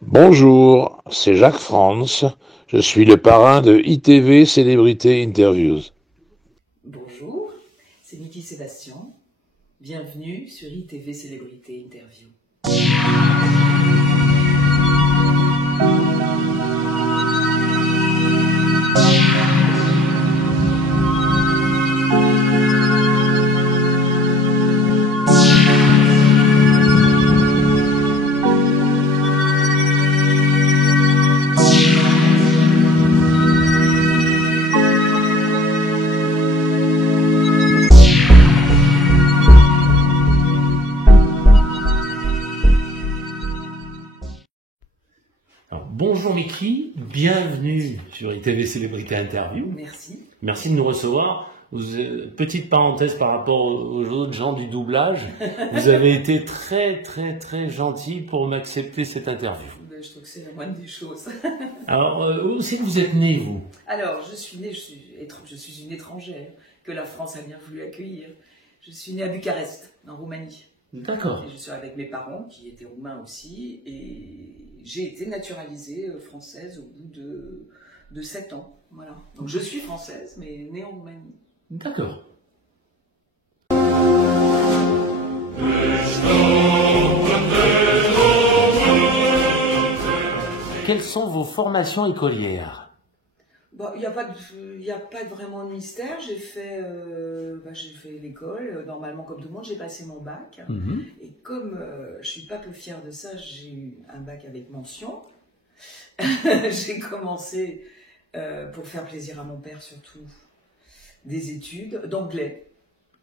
Bonjour, c'est Jacques France. Je suis le parrain de ITV Célébrité Interviews. Bonjour, c'est Niki Sébastien. Bienvenue sur ITV Célébrité Interview. Alors, bonjour Niki, bienvenue sur ITV Célébrité Interview. Merci. Merci de nous recevoir. Petite parenthèse par rapport aux autres gens du doublage, vous avez été très gentil pour m'accepter cette interview. Je trouve que c'est la moindre des choses. Alors, où c'est que vous êtes né, vous? Alors, je suis une étrangère que la France a bien voulu accueillir. Je suis née à Bucarest, en Roumanie. D'accord. Et je suis avec mes parents, qui étaient roumains aussi, et j'ai été naturalisée française au bout de 7 ans. Voilà. Donc je suis française, mais née en Roumanie. D'accord. Quelles sont vos formations écolières? Bon, il n'y a pas vraiment de mystère. J'ai fait l'école. Normalement, comme tout le monde, j'ai passé mon bac. Et comme je suis pas peu fière de ça, j'ai eu un bac avec mention. J'ai commencé, pour faire plaisir à mon père surtout, des études d'anglais.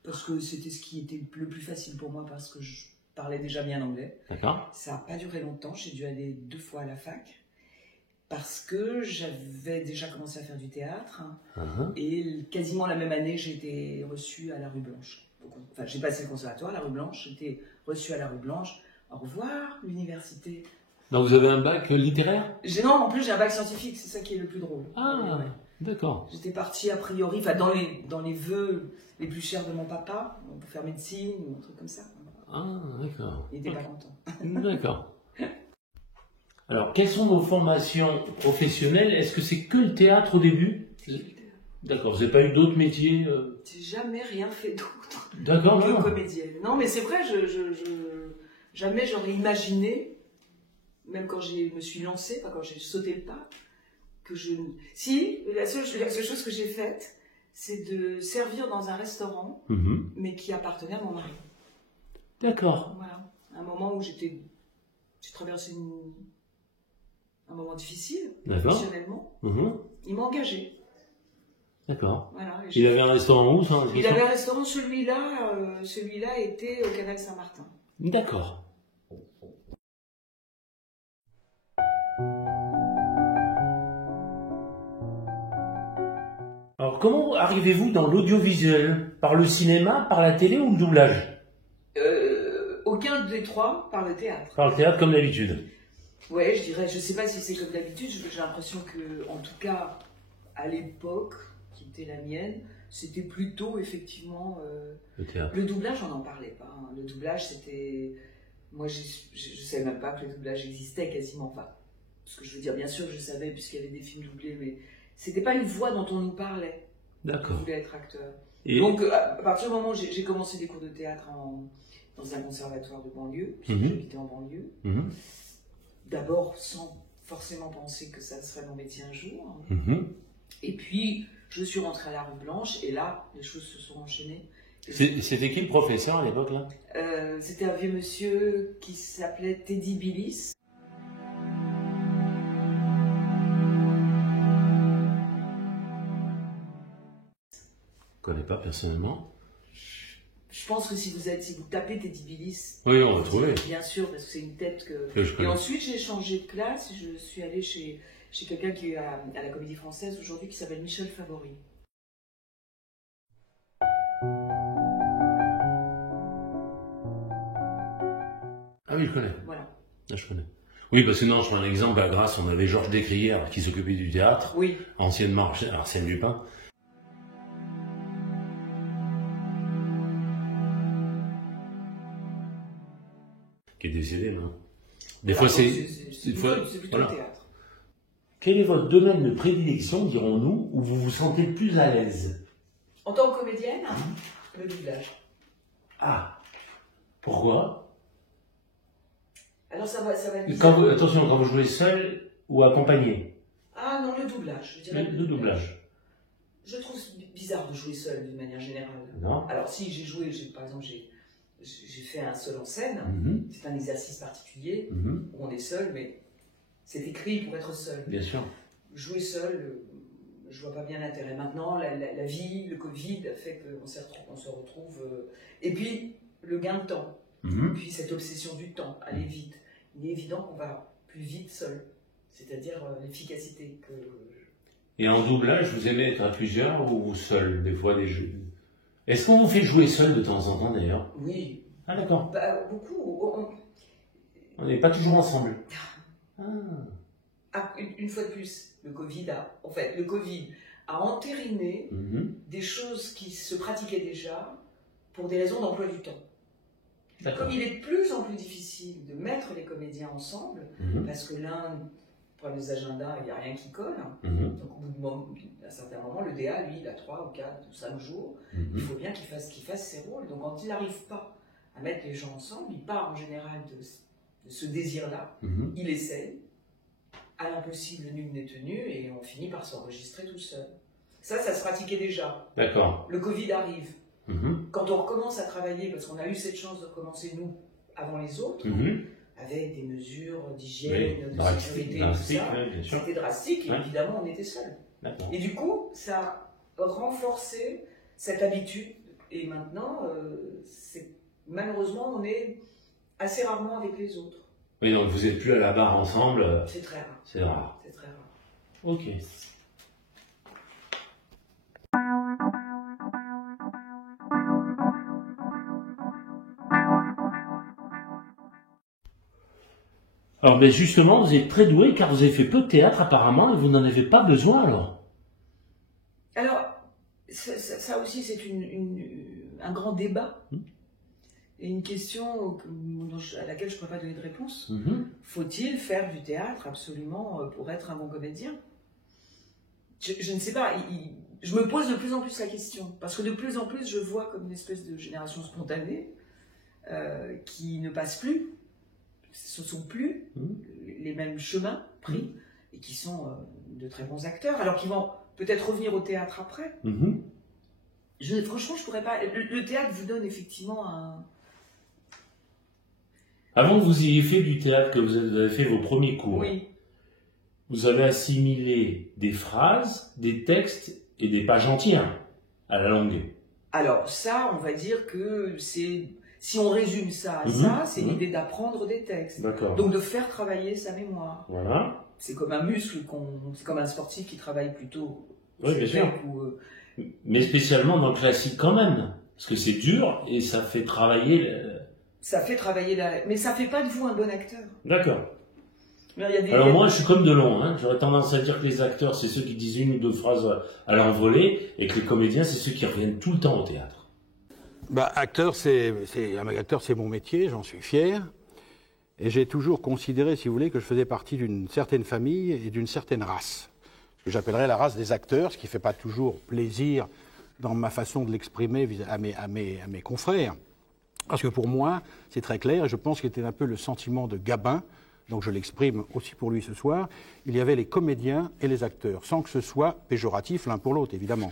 Parce que c'était ce qui était le plus facile pour moi, parce que je parlais déjà bien anglais. D'accord. Ça n'a pas duré longtemps. J'ai dû aller 2 fois à la fac. Parce que j'avais déjà commencé à faire du théâtre et quasiment la même année, j'ai été reçue à la Rue Blanche. Enfin, j'ai passé le conservatoire à la Rue Blanche, j'étais reçue à la Rue Blanche. Au revoir, l'université. Donc vous avez un bac littéraire? Non, en plus j'ai un bac scientifique, c'est ça qui est le plus drôle. Ah, ouais. D'accord. J'étais partie a priori, dans les vœux les plus chers de mon papa, pour faire médecine ou un truc comme ça. Ah, d'accord. Il n'était pas content. D'accord. Alors, quelles sont vos formations professionnelles? Est-ce que c'est que le théâtre au début? D'accord, vous n'avez pas eu d'autres métiers J'ai jamais rien fait d'autre D'accord, que non. comédienne. Non, mais c'est vrai, jamais j'aurais imaginé, même quand je me suis lancée, quand j'ai sauté le pas, que Si, la seule chose que j'ai faite, c'est de servir dans un restaurant, mais qui appartenait à mon mari. D'accord. Voilà. Un moment où j'ai traversé un moment difficile, professionnellement. Il m'a engagée. D'accord. Voilà, il avait un restaurant où, ça? Il avait un restaurant, celui-là était au Canal Saint-Martin. D'accord. Alors, comment arrivez-vous dans l'audiovisuel? Par le cinéma, par la télé ou le doublage? Aucun des trois, par le théâtre. Par le théâtre, comme d'habitude. Ouais, je dirais, je sais pas si c'est comme d'habitude, j'ai l'impression que, en tout cas, à l'époque, qui était la mienne, c'était plutôt, effectivement, le théâtre. Le doublage, on n'en parlait pas. Le doublage, c'était... Moi, je savais même pas que le doublage existait, quasiment pas. Ce que je veux dire, bien sûr, je savais, puisqu'il y avait des films doublés, mais c'était pas une voix dont on nous parlait. D'accord. Je voulais être acteur. Et... Donc, à partir du moment où j'ai commencé des cours de théâtre dans un conservatoire de banlieue, puisque j'habitais en banlieue, d'abord sans forcément penser que ça serait mon métier un jour. Et puis, je suis rentrée à la Rue Blanche, et là, les choses se sont enchaînées. C'était qui le professeur à l'époque, là? C'était un vieux monsieur qui s'appelait Teddy Billis. Je ne connais pas personnellement. Je pense que si vous tapez Teddy Billis, oui, on va trouver. Bien sûr, parce que c'est une tête que... Et ensuite, j'ai changé de classe, je suis allée chez quelqu'un qui est à la Comédie Française aujourd'hui, qui s'appelle Michel Favori. Ah oui, je connais. Voilà. Ah, je connais. Oui, parce que non, je prends un exemple, à Grasse, on avait Georges Descrières qui s'occupait du théâtre, oui. Anciennement Arsène Lupin. Qui est décédé, non? Des fois, c'est plutôt le théâtre. Quel est votre domaine de prédilection, dirons-nous, où vous vous sentez le plus à l'aise? En tant que comédienne, le doublage. Ah, pourquoi? Alors ça va Attention, quand vous jouez seul ou accompagné? Ah non, le doublage, je dirais. Le doublage. Je trouve bizarre de jouer seul d'une manière générale. Non. Alors si j'ai joué, par exemple, j'ai fait un seul en scène, c'est un exercice particulier, où on est seul, mais c'est écrit pour être seul. Bien sûr. Jouer seul, je vois pas bien l'intérêt. Maintenant, la vie, le Covid a fait qu'on se retrouve. Et puis, le gain de temps. Puis cette obsession du temps, aller vite. Il est évident qu'on va plus vite seul. C'est-à-dire l'efficacité que... Et en doublage, vous aimez être à plusieurs ou seul, des fois, des jeux? Est-ce qu'on vous fait jouer seul de temps en temps, d'ailleurs? Oui. Ah, d'accord. Beaucoup. On n'est pas toujours ensemble. Une fois de plus, le Covid a entériné des choses qui se pratiquaient déjà pour des raisons d'emploi du temps. Comme il est de plus en plus difficile de mettre les comédiens ensemble, parce que l'un prend les agendas, il n'y a rien qui colle, donc au bout d'un certain moment, le DA, lui, il a 3 ou 4 ou 5 jours, il faut bien qu'il fasse ses rôles. Donc quand il n'arrive pas à mettre les gens ensemble, il part en général de ce désir-là, il essaye, à l'impossible, nul n'est tenu, et on finit par s'enregistrer tout seul. Ça se pratiquait déjà. D'accord. Le Covid arrive. Quand on recommence à travailler, parce qu'on a eu cette chance de recommencer, nous, avant les autres, avec des mesures d'hygiène, de sécurité, tout ça, c'était drastique, et évidemment, on était seuls. Et du coup, ça a renforcé cette habitude, et maintenant, malheureusement, on est assez rarement avec les autres. Oui, donc vous n'êtes plus à la barre ensemble. C'est très rare. C'est rare. C'est très rare. Ok. Alors, ben justement, vous êtes très doué car vous avez fait peu de théâtre apparemment et vous n'en avez pas besoin alors. Alors, ça aussi, c'est un grand débat. Et une question à laquelle je ne peux pas donner de réponse. Faut-il faire du théâtre absolument pour être un bon comédien? Je ne sais pas. Je me pose de plus en plus la question. Parce que de plus en plus, je vois comme une espèce de génération spontanée qui ne passe plus. Ce ne sont plus les mêmes chemins pris et qui sont de très bons acteurs. Alors qu'ils vont peut-être revenir au théâtre après. Franchement, je ne pourrais pas. Le théâtre vous donne effectivement un... Avant que vous ayez fait du théâtre, que vous avez fait vos premiers cours, vous avez assimilé des phrases, des textes et des pages entières à la langue. Alors ça, on va dire que c'est... Si on résume ça à ça, c'est l'idée d'apprendre des textes. Donc de faire travailler sa mémoire. Voilà. C'est comme un muscle, c'est comme un sportif qui travaille plutôt... Oui, bien sûr. Mais spécialement dans le classique quand même. Parce que c'est dur et ça fait travailler... Ça fait travailler mais ça fait pas de vous un bon acteur. D'accord. Alors moi, je suis comme Delon. J'aurais tendance à dire que les acteurs, c'est ceux qui disent une ou deux phrases à l'envolée, et que les comédiens, c'est ceux qui reviennent tout le temps au théâtre. Acteur, c'est mon métier, j'en suis fier. Et j'ai toujours considéré, si vous voulez, que je faisais partie d'une certaine famille et d'une certaine race. Ce que j'appellerais la race des acteurs, ce qui ne fait pas toujours plaisir dans ma façon de l'exprimer à mes confrères. Parce que pour moi, c'est très clair, et je pense que c'était un peu le sentiment de Gabin, donc je l'exprime aussi pour lui ce soir. Il y avait les comédiens et les acteurs, sans que ce soit péjoratif l'un pour l'autre, évidemment.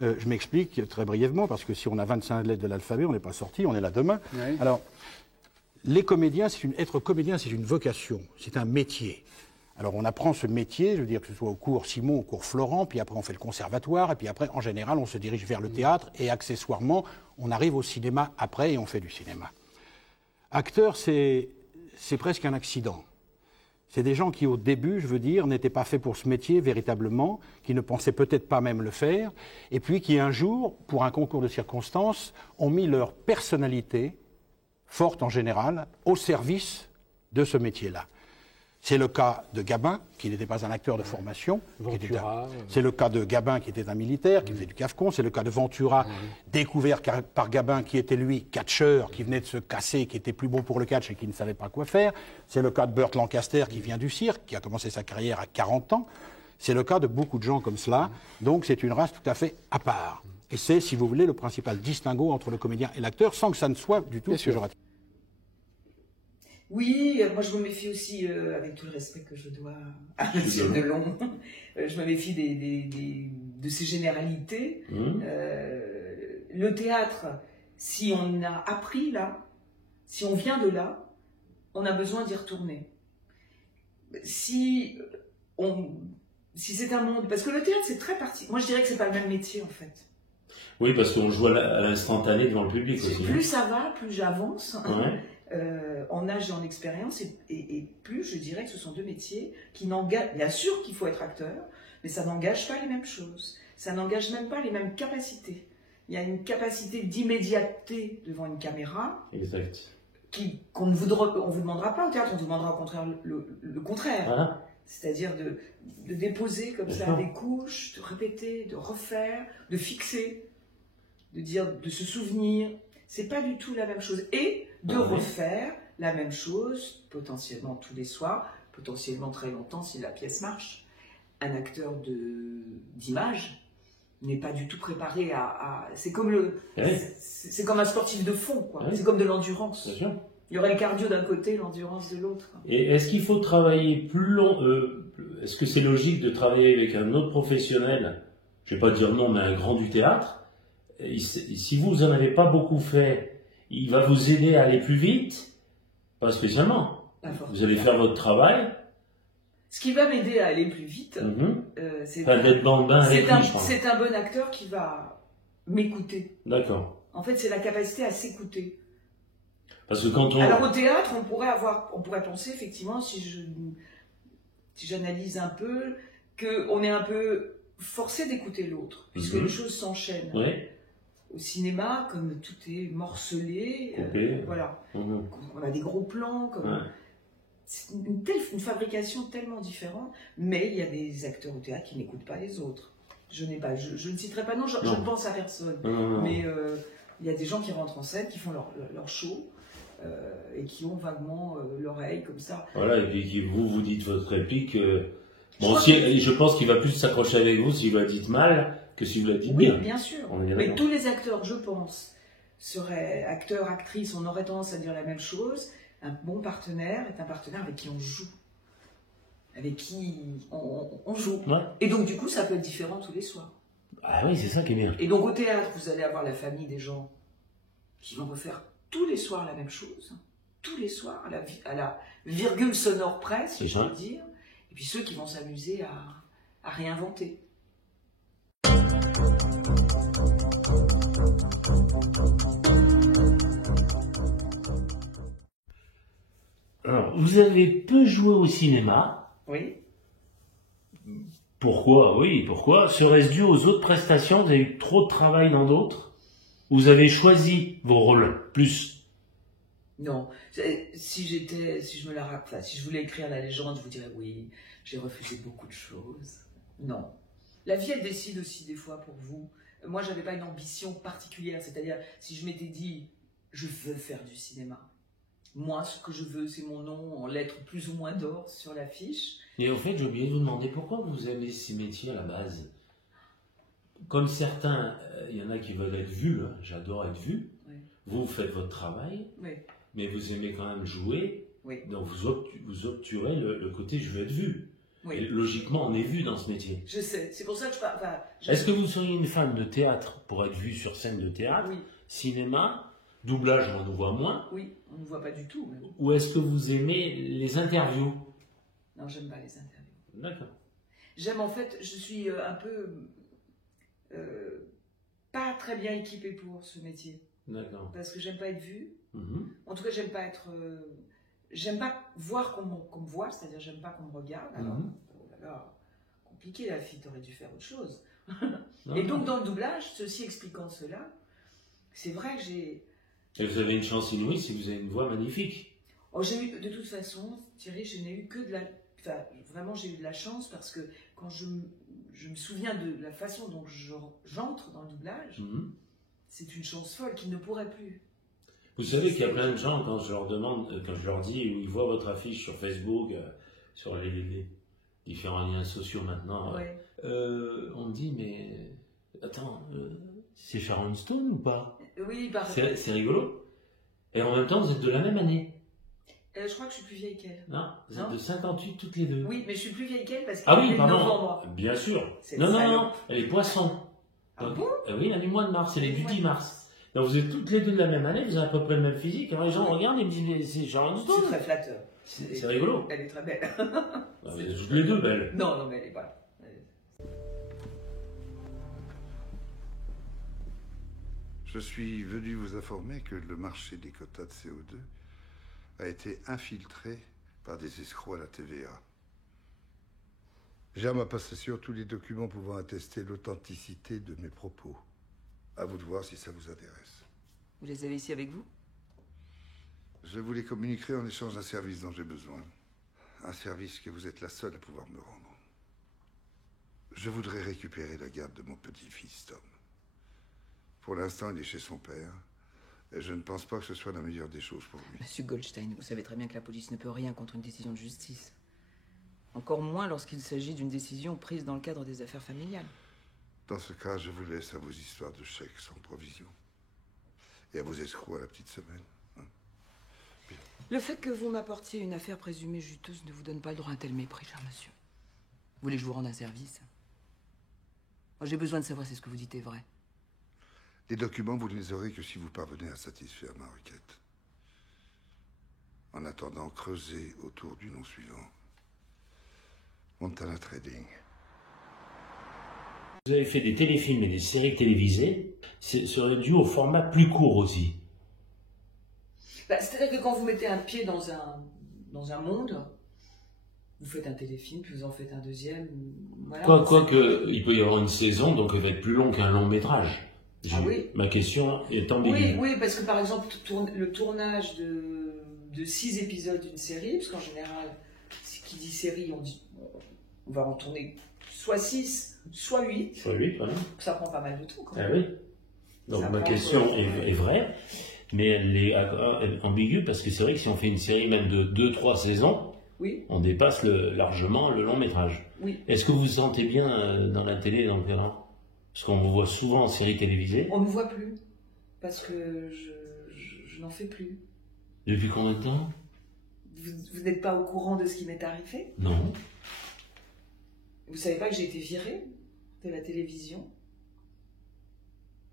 Je m'explique très brièvement, parce que si on a 25 lettres de l'alphabet, on n'est pas sorti, on est là demain. Oui. Alors, les comédiens, être comédien, c'est une vocation, c'est un métier. Alors, on apprend ce métier, je veux dire que ce soit au cours Simon, au cours Florent, puis après on fait le conservatoire, et puis après, en général, on se dirige vers le théâtre, et accessoirement, on arrive au cinéma après, et on fait du cinéma. Acteur, c'est presque un accident. C'est des gens qui, au début, je veux dire, n'étaient pas faits pour ce métier véritablement, qui ne pensaient peut-être pas même le faire, et puis qui, un jour, pour un concours de circonstances, ont mis leur personnalité, forte en général, au service de ce métier-là. C'est le cas de Gabin, qui n'était pas un acteur de formation. C'est le cas de Gabin, qui était un militaire, qui faisait du cafcon. C'est le cas de Ventura, découvert par Gabin, qui était lui catcheur, qui venait de se casser, qui était plus bon pour le catch et qui ne savait pas quoi faire. C'est le cas de Burt Lancaster, qui vient du cirque, qui a commencé sa carrière à 40 ans. C'est le cas de beaucoup de gens comme cela. Donc c'est une race tout à fait à part. Et c'est, si vous voulez, le principal distinguo entre le comédien et l'acteur, sans que ça ne soit du tout péjoratif. Oui, moi je me méfie aussi, avec tout le respect que je dois à M. Delon, je me méfie de ces généralités. Le théâtre, si on a appris là, si on vient de là, on a besoin d'y retourner. Si c'est un monde... Parce que le théâtre, c'est très parti. Moi je dirais que c'est pas le même métier en fait. Oui, parce qu'on joue à l'instantané devant le public aussi. Plus ça va, plus j'avance. En âge et en expérience, et plus je dirais que ce sont deux métiers qui n'engagent, bien sûr qu'il faut être acteur, mais ça n'engage pas les mêmes choses, ça n'engage même pas les mêmes capacités. Il y a une capacité d'immédiateté devant une caméra, exact, qu'on ne vous demandera pas au théâtre, on vous demandera au contraire le contraire, voilà. C'est-à-dire de déposer comme ça des couches, de répéter, de refaire, de fixer, de dire, de se souvenir. C'est pas du tout la même chose. Et de refaire la même chose, potentiellement tous les soirs, potentiellement très longtemps si la pièce marche. Un acteur d'image n'est pas du tout préparé à c'est comme c'est comme un sportif de fond, quoi. C'est comme de l'endurance. Il y aurait le cardio d'un côté, l'endurance de l'autre. Et est-ce qu'il faut travailler plus long est-ce que c'est logique de travailler avec un autre professionnel, je vais pas dire non, mais un grand du théâtre? Si vous en avez pas beaucoup fait, il va vous aider à aller plus vite? Pas spécialement. Vous allez faire votre travail. Ce qui va m'aider à aller plus vite, c'est d'être dans le bain avec lui, c'est un bon acteur qui va m'écouter. D'accord. En fait, c'est la capacité à s'écouter. Parce que quand on... Alors au théâtre, on pourrait penser effectivement, si j'analyse un peu, qu'on est un peu forcé d'écouter l'autre, puisque les choses s'enchaînent. Oui. Au cinéma, comme tout est morcelé, voilà. On a des gros plans, c'est une fabrication tellement différente, mais il y a des acteurs au théâtre qui n'écoutent pas les autres. Je ne citerai pas, je ne pense à personne, mais il y a des gens qui rentrent en scène, qui font leur show, et qui ont vaguement l'oreille comme ça. Voilà, et puis vous dites votre réplique. Je pense qu'il va plus s'accrocher avec vous si vous la dites mal que si vous la dites bien. Oui, bien sûr. Mais tous les acteurs, je pense, seraient acteurs, actrices, on aurait tendance à dire la même chose. Un bon partenaire est un partenaire avec qui on joue. Avec qui on joue. Ouais. Et donc, du coup, ça peut être différent tous les soirs. Ah oui, c'est ça qui est bien. Et donc, au théâtre, vous allez avoir la famille des gens qui vont refaire tous les soirs la même chose. Tous les soirs, à la virgule sonore près, si je peux dire. Et puis ceux qui vont s'amuser à réinventer. Alors, vous avez peu joué au cinéma. Oui. Pourquoi? Oui, pourquoi? Serait-ce dû aux autres prestations? Vous avez eu trop de travail dans d'autres? Vous avez choisi vos rôles plus? Non. Si je voulais écrire la légende, je vous dirais oui, j'ai refusé beaucoup de choses. Non. La vie, elle décide aussi des fois pour vous. Moi, j'avais pas une ambition particulière. C'est-à-dire, si je m'étais dit, je veux faire du cinéma. Moi, ce que je veux, c'est mon nom en lettres plus ou moins d'or sur l'affiche. Et en fait, j'ai oublié de vous demander pourquoi vous aimez ces métiers à la base. Comme certains, il y en a qui veulent être vus, hein. J'adore être vu. Oui. Vous faites votre travail, mais vous aimez quand même jouer. Oui. Donc vous obturez le côté je veux être vu. Oui. Et logiquement, on est vu dans ce métier. Je sais, c'est pour ça que je parle. Est-ce que vous seriez une fan de théâtre pour être vue sur scène de théâtre, cinéma? Doublage, on nous voit moins. Oui, on ne nous voit pas du tout. Mais... Ou est-ce que vous aimez les interviews? Non, j'aime pas les interviews. D'accord. J'aime en fait, je suis un peu pas très bien équipée pour ce métier. D'accord. Parce que j'aime pas être vue. En tout cas, j'aime pas être... j'aime pas voir qu'on me voit, c'est-à-dire j'aime pas qu'on me regarde. Alors, compliqué la fille, t'aurais dû faire autre chose. Et donc dans le doublage, ceci expliquant cela, c'est vrai que j'ai... Et vous avez une chance inouïe si vous avez une voix magnifique. Oh, j'ai eu, de toute façon, Thierry, je n'ai eu que de la... Enfin, vraiment, j'ai eu de la chance parce que quand je me souviens de la façon dont j'entre dans le doublage, c'est une chance folle qui ne pourrait plus. Vous savez qu'il y a plein de gens, quand je leur demande, quand je leur dis, où ils voient votre affiche sur Facebook, sur les différents liens sociaux maintenant, ouais. On me dit, mais attends, c'est Sharon Stone ou pas? Oui, c'est rigolo. Et en même temps, vous êtes de la même année. Je crois que je suis plus vieille qu'elle. Non, vous êtes de 58 toutes les deux. Oui, mais je suis plus vieille qu'elle parce qu'elle est de 9 ans, moi. Bien sûr. Non, elle est poisson. Ah bon? Oui, elle est du mois de mars, elle est du 10 mars. Donc vous êtes toutes les deux de la même année, vous avez à peu près le même physique. Alors les gens regardent et me disent, mais c'est Sharon Stone. C'est très flatteur. C'est rigolo. Elle est très belle. Vous êtes toutes les deux belles. Non, mais elle est pas. Je suis venu vous informer que le marché des quotas de CO2 a été infiltré par des escrocs à la TVA. J'ai à ma possession tous les documents pouvant attester l'authenticité de mes propos. À vous de voir si ça vous intéresse. Vous les avez ici avec vous? Je vous les communiquerai en échange d'un service dont j'ai besoin. Un service que vous êtes la seule à pouvoir me rendre. Je voudrais récupérer la garde de mon petit-fils, Tom. Pour l'instant, il est chez son père. Et je ne pense pas que ce soit la meilleure des choses pour lui. Monsieur Goldstein, vous savez très bien que la police ne peut rien contre une décision de justice. Encore moins lorsqu'il s'agit d'une décision prise dans le cadre des affaires familiales. Dans ce cas, je vous laisse à vos histoires de chèques sans provision. Et à vos escrocs à la petite semaine. Bien. Le fait que vous m'apportiez une affaire présumée juteuse ne vous donne pas le droit à un tel mépris, cher monsieur. Vous voulez que je vous rende un service? Moi, j'ai besoin de savoir si ce que vous dites est vrai. Les documents, vous ne les aurez que si vous parvenez à satisfaire ma requête. En attendant, creusez autour du nom suivant. Montana Trading. Vous avez fait des téléfilms et des séries télévisées. C'est dû au format plus court aussi. C'est-à-dire que quand vous mettez un pied dans un monde, vous faites un téléfilm, puis vous en faites un deuxième. Voilà. Quoique, il peut y avoir une saison, donc elle va être plus long qu'un long métrage. Ah oui. Ma question est ambiguë. Oui, parce que par exemple, le tournage de 6 épisodes d'une série, parce qu'en général, qui dit série, on va en tourner soit 6, soit 8. Soit 8, voilà. Ça prend pas mal de temps quand même. Ah oui. Donc ma question est vraie, mais elle est ambiguë parce que c'est vrai que si on fait une série même de 2-3 saisons, oui, on dépasse largement le long métrage. Oui. Est-ce que vous vous sentez bien dans la télé et dans le cadre? Parce qu'on vous voit souvent en série télévisée. On ne me voit plus, parce que je n'en fais plus. Depuis combien de temps? Vous n'êtes pas au courant de ce qui m'est arrivé? Non. Vous savez pas que j'ai été virée de la télévision?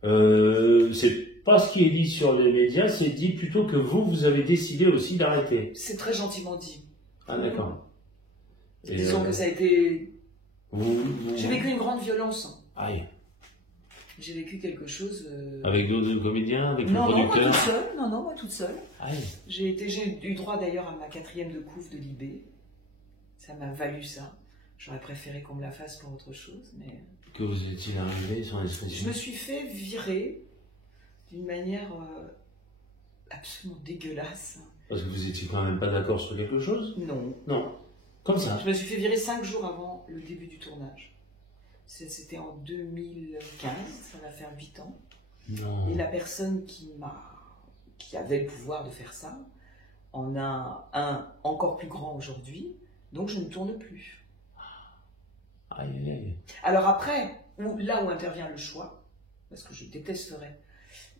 C'est pas ce qui est dit sur les médias, c'est dit plutôt que vous avez décidé aussi d'arrêter. C'est très gentiment dit. Ah d'accord. Disons que ça a été... J'ai vécu une grande violence. Aïe. J'ai vécu quelque chose... Avec d'autres comédiens, avec le producteur? Non, moi toute seule. Non, moi toute seule. Aïe. J'ai eu droit d'ailleurs à ma 4e de couve de Libé. Ça m'a valu ça. J'aurais préféré qu'on me la fasse pour autre chose, mais... Que vous est-il arrivé sur l'expression? Je me suis fait virer d'une manière absolument dégueulasse. Parce que vous étiez quand même pas d'accord sur quelque chose? Non. Non. Comme ça. Je me suis fait virer 5 jours avant le début du tournage. C'était en 2015, ça va faire 8 ans. Non. Et la personne qui avait le pouvoir de faire ça en a un encore plus grand aujourd'hui, donc je ne tourne plus. Aïe, aïe, aïe. Alors après, là où intervient le choix, parce que je détesterais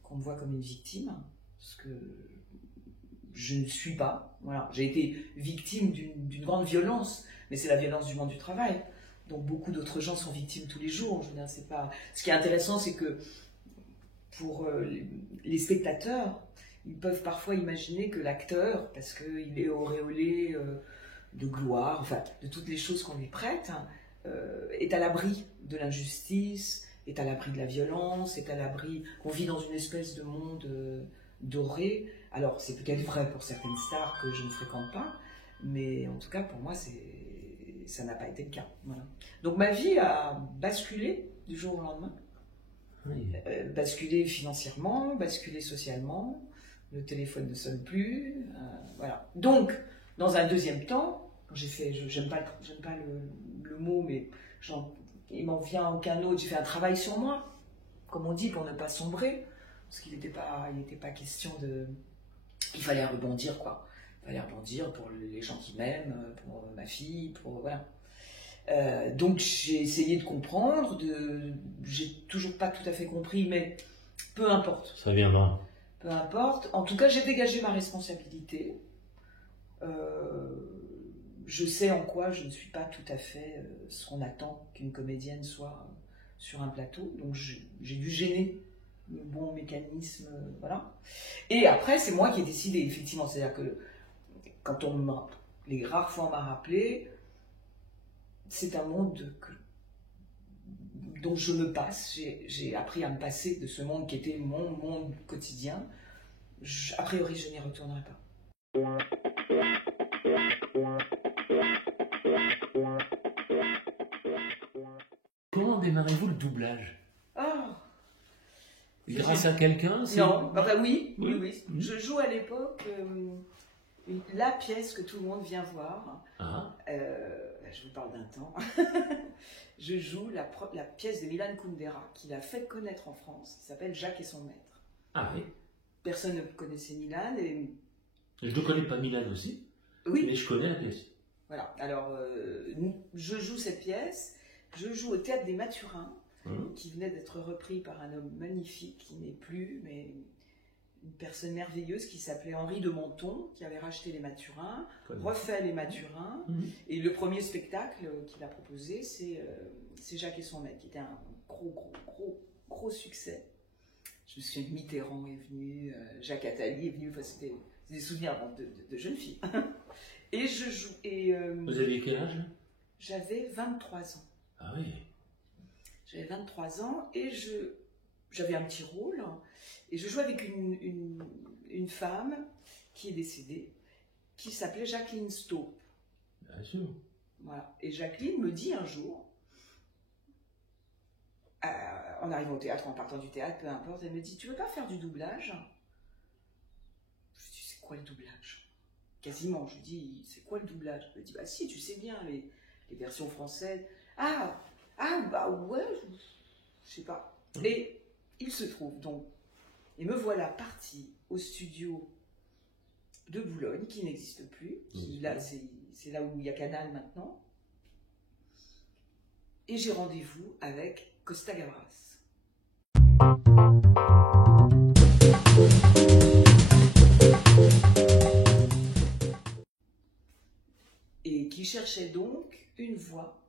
qu'on me voit comme une victime, parce que je ne suis pas. Voilà. J'ai été victime d'une grande violence, mais c'est la violence du monde du travail. Donc beaucoup d'autres gens sont victimes tous les jours. Je veux dire, c'est pas... Ce qui est intéressant, c'est que pour les spectateurs, ils peuvent parfois imaginer que l'acteur, parce qu'il est auréolé de gloire, enfin de toutes les choses qu'on lui prête, est à l'abri de l'injustice, est à l'abri de la violence, est à l'abri qu'on vit dans une espèce de monde doré. Alors c'est peut-être vrai pour certaines stars que je ne fréquente pas, mais en tout cas pour moi ça n'a pas été le cas. Voilà. Donc ma vie a basculé du jour au lendemain, Oui. Basculé financièrement, basculé socialement, le téléphone ne sonne plus, voilà. Donc, dans un deuxième temps, j'ai fait, j'aime pas le mot, mais il m'en vient aucun autre, j'ai fait un travail sur moi, comme on dit, pour ne pas sombrer, parce qu'il n'était pas question de... Il fallait rebondir, quoi. Il fallait rebondir pour les gens qui m'aiment, pour ma fille, pour... Voilà. Donc j'ai essayé de comprendre, j'ai toujours pas tout à fait compris, mais peu importe. Ça viendra. Peu importe. En tout cas, j'ai dégagé ma responsabilité. Je sais en quoi je ne suis pas tout à fait ce qu'on attend qu'une comédienne soit sur un plateau. Donc j'ai dû gêner le bon mécanisme, voilà. Et après, c'est moi qui ai décidé, effectivement. C'est-à-dire que quand les rares fois on m'a rappelé, c'est un monde dont je me passe. J'ai appris à me passer de ce monde qui était mon monde quotidien. A priori, je n'y retournerai pas. Comment démarrez-vous le doublage? Grâce à quelqu'un? Non, enfin oui. Je joue à l'époque la pièce que tout le monde vient voir. Je vous parle d'un temps. Je joue la pièce de Milan Kundera, qui l'a fait connaître en France, qui s'appelle Jacques et son maître. Ah oui. Personne ne connaissait Milan. Et... Je ne connais pas Milan aussi, oui. Mais je connais la pièce. Voilà, alors je joue cette pièce, je joue au Théâtre des Mathurins, qui venait d'être repris par un homme magnifique, qui n'est plus, mais une personne merveilleuse qui s'appelait Henri de Menton, qui avait racheté les Mathurins, refait les Mathurins, et le premier spectacle qu'il a proposé, c'est Jacques et son maître, qui était un gros succès. Je me souviens que Mitterrand est venu, Jacques Attali est venu, enfin, c'était des souvenirs de jeune fille. Et je joue. Vous aviez quel âge? J'avais 23 ans. Ah oui. J'avais 23 ans et j'avais un petit rôle. Et je jouais avec une femme qui est décédée, qui s'appelait Jacqueline Staupe. Bien sûr. Voilà. Et Jacqueline me dit un jour, en arrivant au théâtre, en partant du théâtre, peu importe, elle me dit, tu veux pas faire du doublage? Je dis, c'est quoi le doublage? Quasiment, je dis, c'est quoi le doublage? Elle me dit, bah si, tu sais bien, les versions françaises. Bah ouais, je sais pas. Et il se trouve donc, et me voilà partie au studio de Boulogne, qui n'existe plus, c'est là où il y a Canal maintenant, et j'ai rendez-vous avec Costa Gavras. Et qui cherchait donc une voix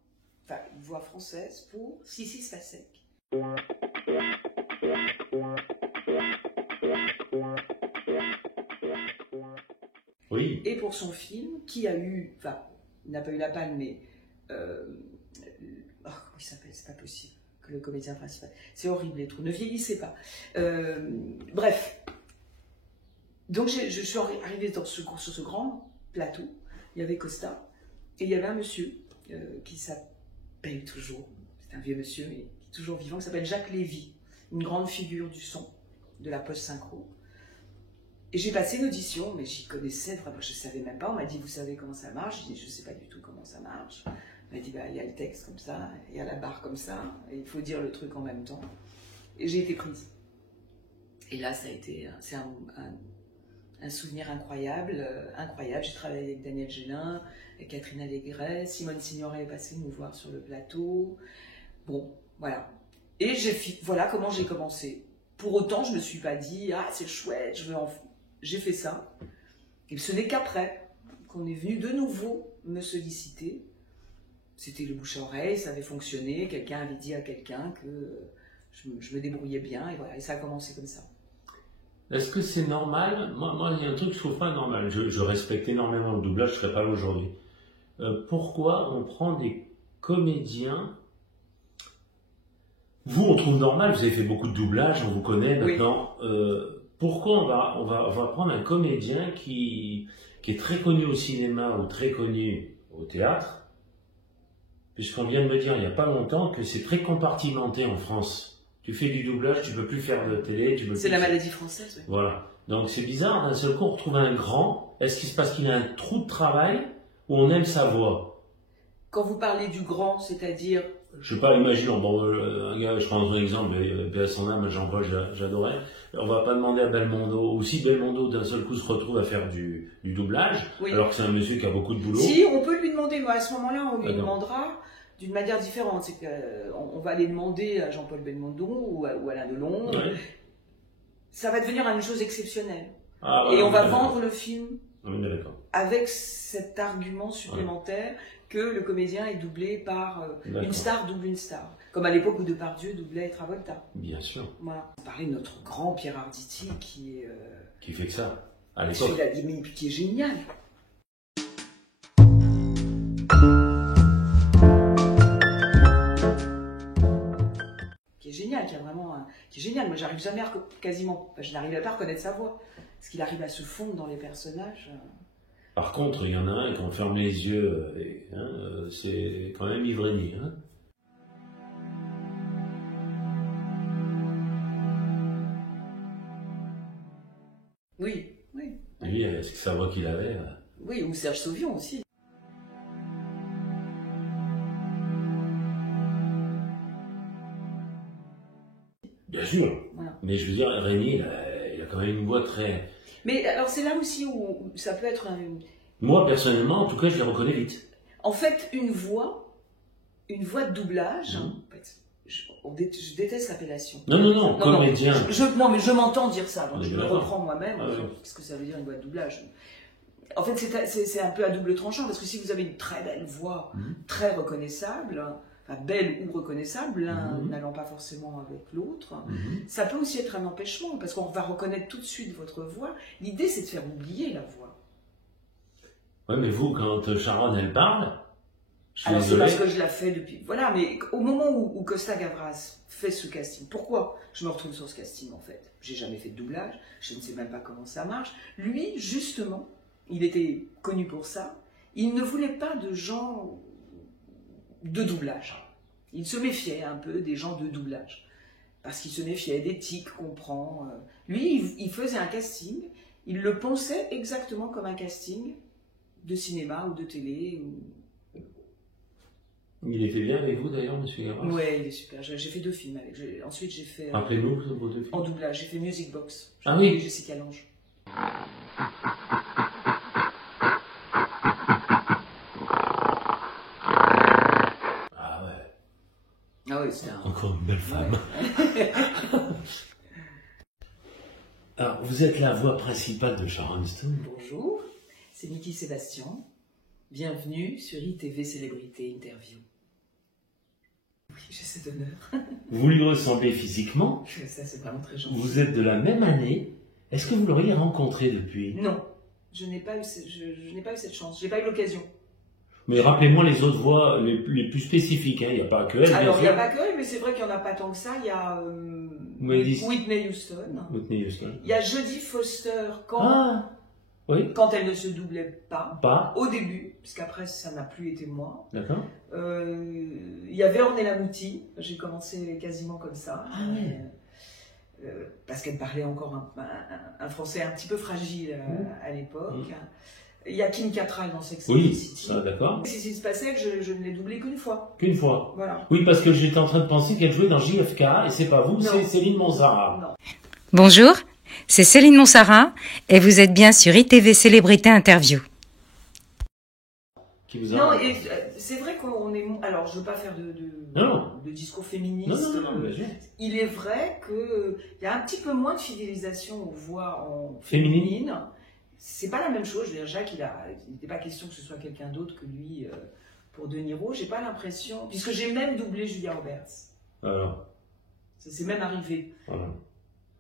française pour Sissi Spacek. Oui. Et pour son film, qui n'a pas eu la palme, mais comment il s'appelle, c'est pas possible que le comédien principal, c'est horrible les trous, ne vieillissez pas. Bref, donc je suis arrivée sur ce grand plateau, il y avait Costa, et il y avait un monsieur qui s'appelle toujours, c'est un vieux monsieur, mais qui est toujours vivant, qui s'appelle Jacques Lévy, une grande figure du son, de la post-synchro. Et j'ai passé une audition, mais j'y connaissais vraiment, je ne savais même pas. On m'a dit, vous savez comment ça marche? Je dis, je ne sais pas du tout comment ça marche. On m'a dit, bah, il y a le texte comme ça, il y a la barre comme ça, et il faut dire le truc en même temps. Et j'ai été prise. Et là, ça a été, c'est un souvenir incroyable. J'ai travaillé avec Daniel Gélin, avec Catherine Allégret, Simone Signoret est passée nous voir sur le plateau. Bon, voilà. Et voilà comment j'ai commencé. Pour autant, je ne me suis pas dit, ah, c'est chouette, j'ai fait ça. Et ce n'est qu'après qu'on est venu de nouveau me solliciter. C'était le bouche à oreille, ça avait fonctionné. Quelqu'un avait dit à quelqu'un que je me débrouillais bien, et voilà, et ça a commencé comme ça. Est-ce que c'est normal? Moi, il y a un truc que je trouve pas normal. Je respecte énormément le doublage, je ne serais pas là aujourd'hui. Pourquoi on prend des comédiens? Vous, on trouve normal, vous avez fait beaucoup de doublage, on vous connaît maintenant. Oui. Pourquoi on va prendre un comédien qui est très connu au cinéma ou très connu au théâtre, puisqu'on vient de me dire il n'y a pas longtemps que c'est très compartimenté en France. Tu fais du doublage, tu peux plus faire de télé. C'est la maladie française, oui. Voilà. Donc c'est bizarre, d'un seul coup on retrouve un grand. Est-ce qu'il se passe qu'il a un trou de travail ou on aime sa voix? Quand vous parlez du grand, c'est-à-dire... Je sais pas, imaginons, bon, un gars, je prends un exemple, paix à son âme, Jean-Paul, j'adorais. On va pas demander à Belmondo, ou si Belmondo d'un seul coup se retrouve à faire du doublage, oui. Alors que c'est un monsieur qui a beaucoup de boulot. Si, on peut lui demander, mais à ce moment-là, on lui demandera d'une manière différente. C'est qu'on va aller demander à Jean-Paul Belmondo ou à Alain Delon. Ouais. Ça va devenir une chose exceptionnelle. Ah, voilà, et on va vendre le film avec cet argument supplémentaire que le comédien est doublé par une star double une star. Comme à l'époque où Depardieu doublait Travolta. Bien sûr. Voilà. On parlait de notre grand Pierre Arditi qui est... qui fait que ça, à l'époque. Qui est génial. Qui est génial, qui est génial. Moi, j'arrive jamais je n'arrivais pas à reconnaître sa voix. Parce qu'il arrive à se fondre dans les personnages. Par contre, il y en a un, quand on ferme les yeux, c'est quand même Ivrény. Hein. Oui, oui. Lui, est-ce que sa voix qu'il avait Oui, ou Serge Sauvion aussi. Bien sûr. Voilà. Mais je veux dire, Rémy, il a quand même une voix très... Mais alors c'est là aussi où ça peut être Moi, personnellement, en tout cas, je les reconnais vite. En fait, une voix de doublage, en fait, je déteste l'appellation. Non, comédien. Non, mais je m'entends dire ça, donc je le reprends moi-même. Qu'est-ce que ça veut dire une voix de doublage? En fait, c'est un peu à double tranchant, parce que si vous avez une très belle voix, très reconnaissable, enfin, belle ou reconnaissable, l'un n'allant pas forcément avec l'autre, ça peut aussi être un empêchement, parce qu'on va reconnaître tout de suite votre voix. L'idée, c'est de faire oublier la voix. Oui, mais vous, quand Sharon, elle parle, alors c'est parce que je la fais depuis... Voilà, mais au moment où Costa Gavras fait ce casting, pourquoi je me retrouve sur ce casting, en fait? J'ai jamais fait de doublage, je ne sais même pas comment ça marche. Lui, justement, il était connu pour ça, il ne voulait pas de gens de doublage. Il se méfiait un peu des gens de doublage, parce qu'il se méfiait des tics qu'on prend. Lui, il faisait un casting, il le pensait exactement comme un casting de cinéma ou de télé. Il était bien avec vous d'ailleurs, monsieur Gavras? Oui, il est super. J'ai fait 2 films avec. Ensuite, j'ai fait... Rappelez-nous vos 2 films. En doublage, j'ai fait Music Box. Ah oui. Jessica Lange. Ah oui, c'est encore une belle femme. Ouais. Alors, vous êtes la voix principale de Sharon Stone. Bonjour, c'est Niki Sébastien. Bienvenue sur ITV Célébrité Interview. Oui, j'ai cet honneur. Vous lui ressemblez physiquement. Ça, c'est vraiment très gentil. Vous êtes de la même année. Est-ce que vous l'auriez rencontré depuis? Non, je n'ai pas eu cette chance. Je n'ai pas eu l'occasion. Mais rappelez-moi les autres voix les plus spécifiques, hein. Il n'y a pas que elle. Alors, il n'y a pas que elle, mais c'est vrai qu'il n'y en a pas tant que ça. Il y a Whitney Houston. Il y a Jodie Foster quand elle ne se doublait pas. Au début, parce qu'après, ça n'a plus été moi. D'accord. Il y avait Ornella Muti. J'ai commencé quasiment comme ça. Ah ouais. Parce qu'elle parlait encore un français un petit peu fragile à l'époque. Il y a Kim Cattrall dans Sex and the City. Oui, d'accord. C'est ce qui se passait que je ne l'ai doublé qu'une fois. Qu'une fois. Voilà. Oui, parce que j'étais en train de penser qu'elle jouait dans JFK, et c'est pas vous, c'est Céline Montsarrat. Non. Bonjour, c'est Céline Montsarrat, et vous êtes bien sur ITV Célébrité Interview. Non, et c'est vrai qu'on est... Alors, je ne veux pas faire de discours féministe. Non, il est vrai qu'il y a un petit peu moins de fidélisation aux voix féminines. C'est pas la même chose. Je veux dire, Jacques, il n'était pas question que ce soit quelqu'un d'autre que lui pour De Niro. J'ai pas l'impression, puisque j'ai même doublé Julia Roberts. Alors. Ça s'est même arrivé. Voilà.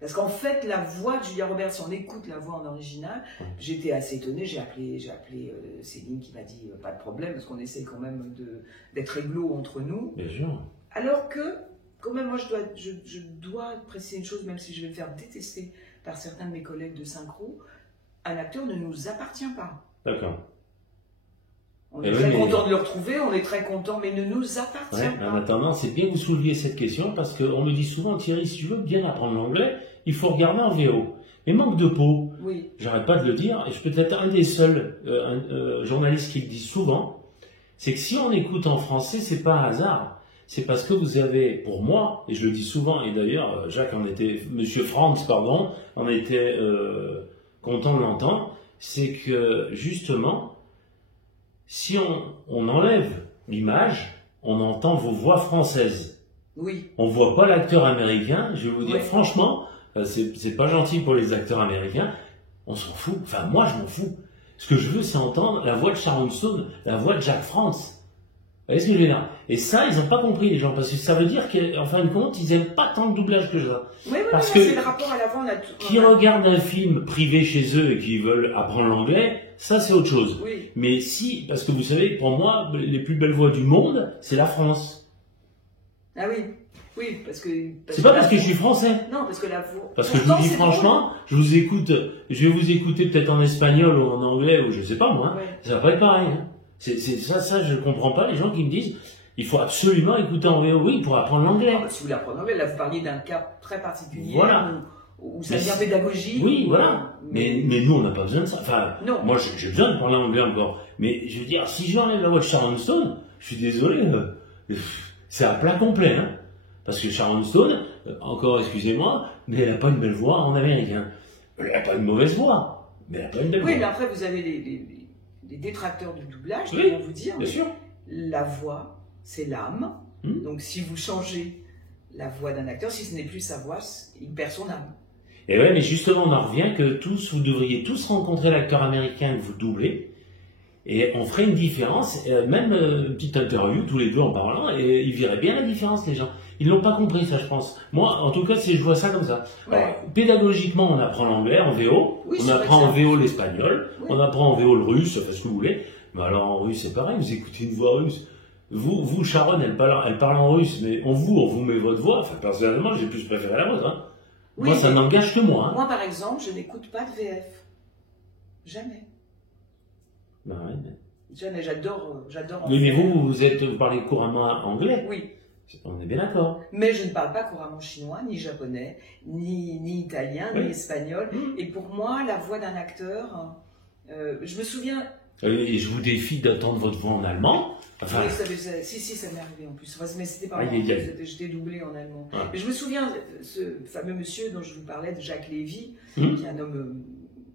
Parce qu'en fait, la voix de Julia Roberts, si on écoute la voix en original, j'étais assez étonnée. J'ai appelé Céline qui m'a dit pas de problème, parce qu'on essaie quand même d'être égaux entre nous. Bien sûr. Alors que, quand même, moi, je dois préciser une chose, même si je vais me faire détester par certains de mes collègues de synchro. Un acteur ne nous appartient pas. D'accord. On est très content de le retrouver, on est très content, mais il ne nous appartient pas. En attendant, c'est bien que vous souleviez cette question, parce qu'on me dit souvent, Thierry, si tu veux bien apprendre l'anglais, il faut regarder en VO. Mais manque de peau, j'arrête pas de le dire, et je peux être un des seuls journalistes qui le disent souvent, c'est que si on écoute en français, c'est pas un hasard. C'est parce que vous avez, pour moi, et je le dis souvent, et d'ailleurs, Jacques en était, Monsieur Franz, pardon, en était content de l'entendre, c'est que, justement, si on enlève l'image, on entend vos voix françaises. Oui. On voit pas l'acteur américain, je vais vous dire, franchement, c'est pas gentil pour les acteurs américains, on s'en fout, enfin moi je m'en fous. Ce que je veux c'est entendre la voix de Sharon Stone, la voix de Jack France. Vous voyez ce que je veux dire? Et ça, ils n'ont pas compris les gens, parce que ça veut dire qu'en fin de compte, ils n'aiment pas tant le doublage que ça. Oui, parce que c'est le rapport à la voix. Qui regardent un film privé chez eux et qui veulent apprendre l'anglais, ça c'est autre chose. Oui. Mais si, parce que vous savez, pour moi, les plus belles voix du monde, c'est la France. Ah oui. Oui, parce que... C'est pas parce que je suis français. Non, parce que la voix... Parce que je vous dis franchement, je vais vous écouter peut-être en espagnol ou en anglais, ou je sais pas moi, ça va pas être pareil. Hein. Ça, je comprends pas les gens qui me disent, il faut absolument écouter en VO, oui, pour apprendre l'anglais. Si vous voulez apprendre l'anglais, là vous parliez d'un cas très particulier, voilà. où ça devient pédagogique. Oui, voilà. Mais nous, on n'a pas besoin de ça. Enfin, non. Moi, j'ai besoin de parler anglais encore. Mais je veux dire, si j'enlève la voix de Sharon Stone, je suis désolé, c'est à plat complet, hein. Parce que Sharon Stone, encore excusez-moi, mais elle n'a pas une belle voix en américain. Elle n'a pas une mauvaise voix, mais elle n'a pas une belle voix. Oui, mais après vous avez les détracteurs du doublage qui vont vous dire, bien sûr. La voix, c'est l'âme. Donc si vous changez la voix d'un acteur, si ce n'est plus sa voix, il perd son âme. Et ouais, mais justement, on en revient que vous devriez tous rencontrer l'acteur américain que vous doublez. Et on ferait une différence, même une petite interview, tous les deux en parlant, et ils verraient bien la différence, les gens. Ils l'ont pas compris, ça, je pense. Moi, en tout cas, je vois ça comme ça. Ouais. Alors, pédagogiquement, on apprend l'anglais en VO, on apprend en VO l'espagnol, on apprend en VO le russe, enfin, ce que vous voulez. Mais alors, en russe, c'est pareil, vous écoutez une voix russe. Vous, Sharon, elle parle en russe, mais on vous met votre voix. Enfin, personnellement, j'ai plus préféré la vôtre, hein. Oui, moi, ça n'engage que moi. Hein. Moi, par exemple, je n'écoute pas de VF. Jamais. Ben ouais, mais... Jamais, j'adore. Oui, mais vous parlez couramment anglais. Oui. On est bien d'accord. Mais je ne parle pas couramment chinois, ni japonais, ni italien, ni espagnol. Et pour moi, la voix d'un acteur, je me souviens... Et je vous défie d'entendre votre voix en allemand. Enfin... Oui, si, ça m'est arrivé en plus. Enfin, mais c'était pas moi, j'étais doublé en allemand. Ah. Mais je me souviens, ce fameux monsieur dont je vous parlais, de Jacques Lévy, qui est un homme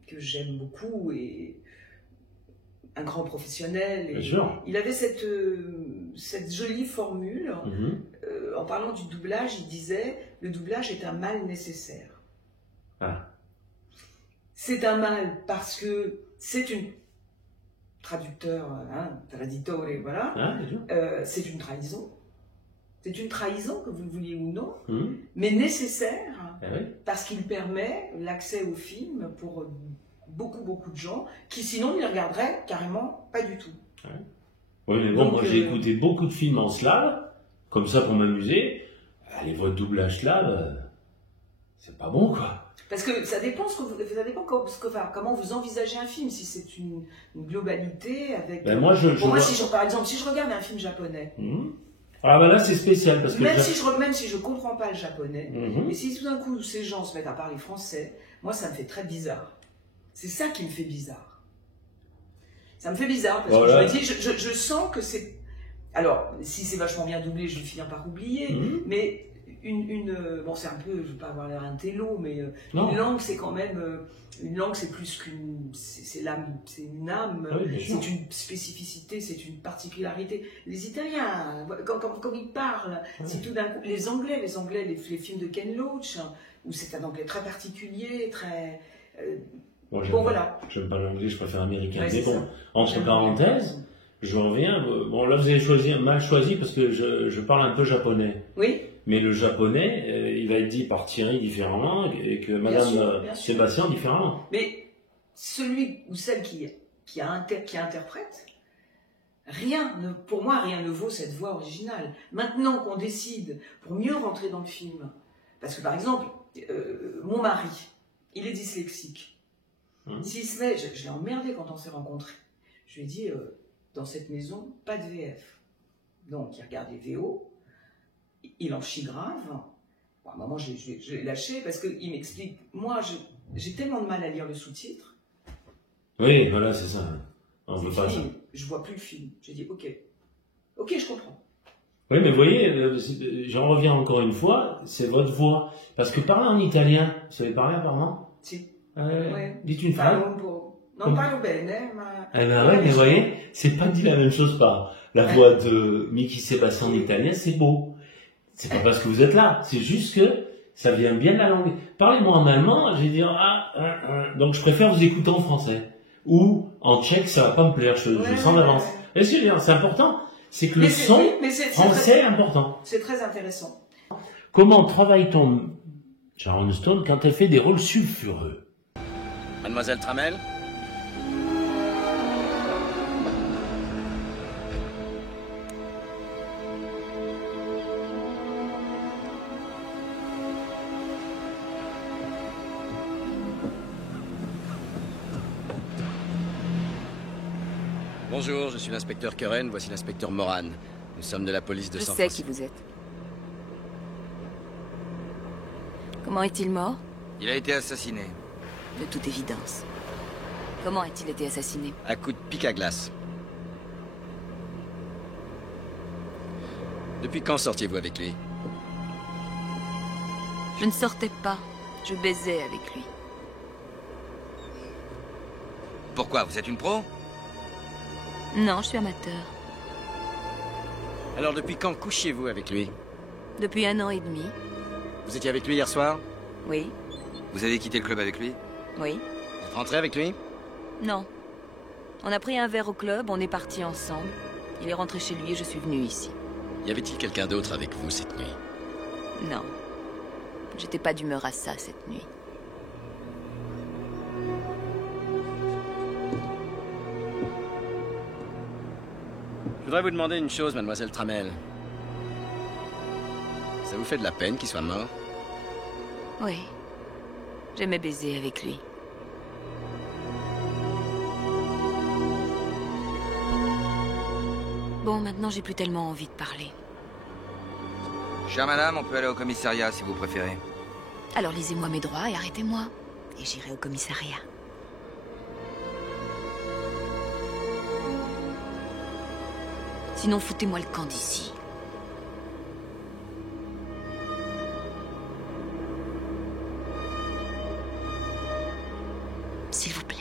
que j'aime beaucoup et un grand professionnel. Et il avait cette jolie formule. En parlant du doublage, il disait « Le doublage est un mal nécessaire. Ah. » C'est un mal parce que c'est une... Traducteur, traditore, voilà. C'est une trahison. C'est une trahison, que vous le vouliez ou non, mais nécessaire, parce qu'il permet l'accès au film pour beaucoup de gens qui sinon ne les regarderaient carrément pas du tout. Oui, mais bon, moi j'ai écouté beaucoup de films en slave, comme ça pour m'amuser. Les voix de doublage slave, c'est pas bon, quoi. Parce que ça dépend, comment vous envisagez un film, si c'est une globalité avec... Ben moi, par exemple, si je regarde un film japonais... Ah ben là, c'est spécial, parce que... Même si je ne comprends pas le japonais, et si tout d'un coup, ces gens se mettent à parler français, moi, ça me fait très bizarre. C'est ça qui me fait bizarre. Ça me fait bizarre, parce que je me dis, je sens que c'est... Alors, si c'est vachement bien doublé, je vais finir par oublier, mais... bon, c'est un peu, je ne veux pas avoir l'air un télo, mais une langue, c'est quand même, une langue, c'est plus qu'une, c'est l'âme, c'est une âme, c'est une spécificité, c'est une particularité. Les Italiens, quand ils parlent, c'est tout d'un coup, les Anglais, les films de Ken Loach, où c'est un anglais très particulier, très... Moi, voilà. J'aime pas l'anglais, je préfère l'américain. Mais bon, entre parenthèses, je reviens, bon là vous avez mal choisi parce que je parle un peu japonais. Oui. Mais le japonais, il va être dit par Thierry différemment et que Madame Sébastien différemment. Mais celui ou celle qui interprète, pour moi, rien ne vaut cette voix originale. Maintenant qu'on décide, pour mieux rentrer dans le film, parce que par exemple, mon mari, il est dyslexique. S'il se met, je l'ai emmerdé quand on s'est rencontrés. Je lui ai dit, dans cette maison, pas de VF. Donc, il regarde les VO, il en chie grave. Bon, à un moment, je l'ai lâché parce qu'il m'explique. Moi, j'ai tellement de mal à lire le sous-titre. Oui, voilà, c'est ça. On veut pas ça. Je vois plus le film. J'ai dit, ok, je comprends. Oui, mais vous voyez, j'en reviens encore une fois, c'est votre voix. Parce que parler en italien, vous savez parler apparemment? Si. Ouais. Dites une phrase. Non, parlo bene, ma... Eh ben ouais, mais vous voyez, c'est pas dit la même chose par la voix de Mickey Sébastien en italien, c'est beau. C'est pas parce que vous êtes là, c'est juste que ça vient bien de la langue. Parlez-moi en allemand, je vais dire donc je préfère vous écouter en français. Ou en tchèque, ça va pas me plaire, je sens d'avance. Est-ce que c'est important? C'est que le son français est important. C'est très intéressant. Comment travaille-t-on Sharon Stone quand elle fait des rôles sulfureux? Mademoiselle Tramel? Bonjour, je suis l'inspecteur Keren, voici l'inspecteur Moran. Nous sommes de la police de San Francisco. Je sais qui vous êtes. Comment est-il mort? Il a été assassiné. De toute évidence. Comment a-t-il été assassiné? À coups de pic à glace. Depuis quand sortiez-vous avec lui? Je ne sortais pas. Je baisais avec lui. Pourquoi? Vous êtes une pro? Non, je suis amateur. Alors depuis quand couchiez-vous avec lui? Depuis 1 an et demi. Vous étiez avec lui hier soir? Oui. Vous avez quitté le club avec lui? Oui. Vous êtes rentré avec lui? Non. On a pris un verre au club, on est partis ensemble. Il est rentré chez lui et je suis venue ici. Y avait-il quelqu'un d'autre avec vous cette nuit? Non. J'étais pas d'humeur à ça cette nuit. Je voudrais vous demander une chose, mademoiselle Tramel. Ça vous fait de la peine qu'il soit mort? Oui. J'aimais baiser avec lui. Bon, maintenant j'ai plus tellement envie de parler. Chère madame, on peut aller au commissariat si vous préférez. Alors lisez-moi mes droits et arrêtez-moi. Et j'irai au commissariat. Sinon, foutez-moi le camp d'ici. S'il vous plaît.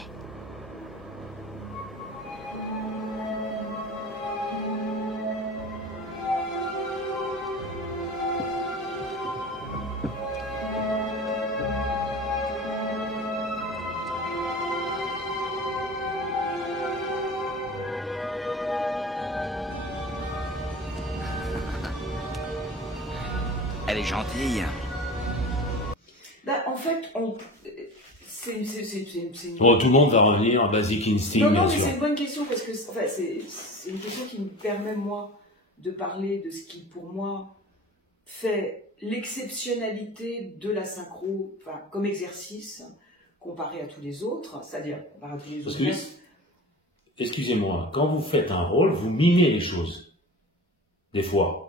Elle est gentille. Bah, en fait, c'est Bon, tout le monde va revenir à Basic Instinct, non, bien mais sûr. c'est une bonne question parce que enfin, c'est une question qui me permet, moi, de parler de ce qui, pour moi, fait l'exceptionnalité de la synchro, enfin, comme exercice, comparé à tous les autres, c'est-à-dire, comparé à tous les autres. Excusez-moi, quand vous faites un rôle, vous mimez les choses. Des fois.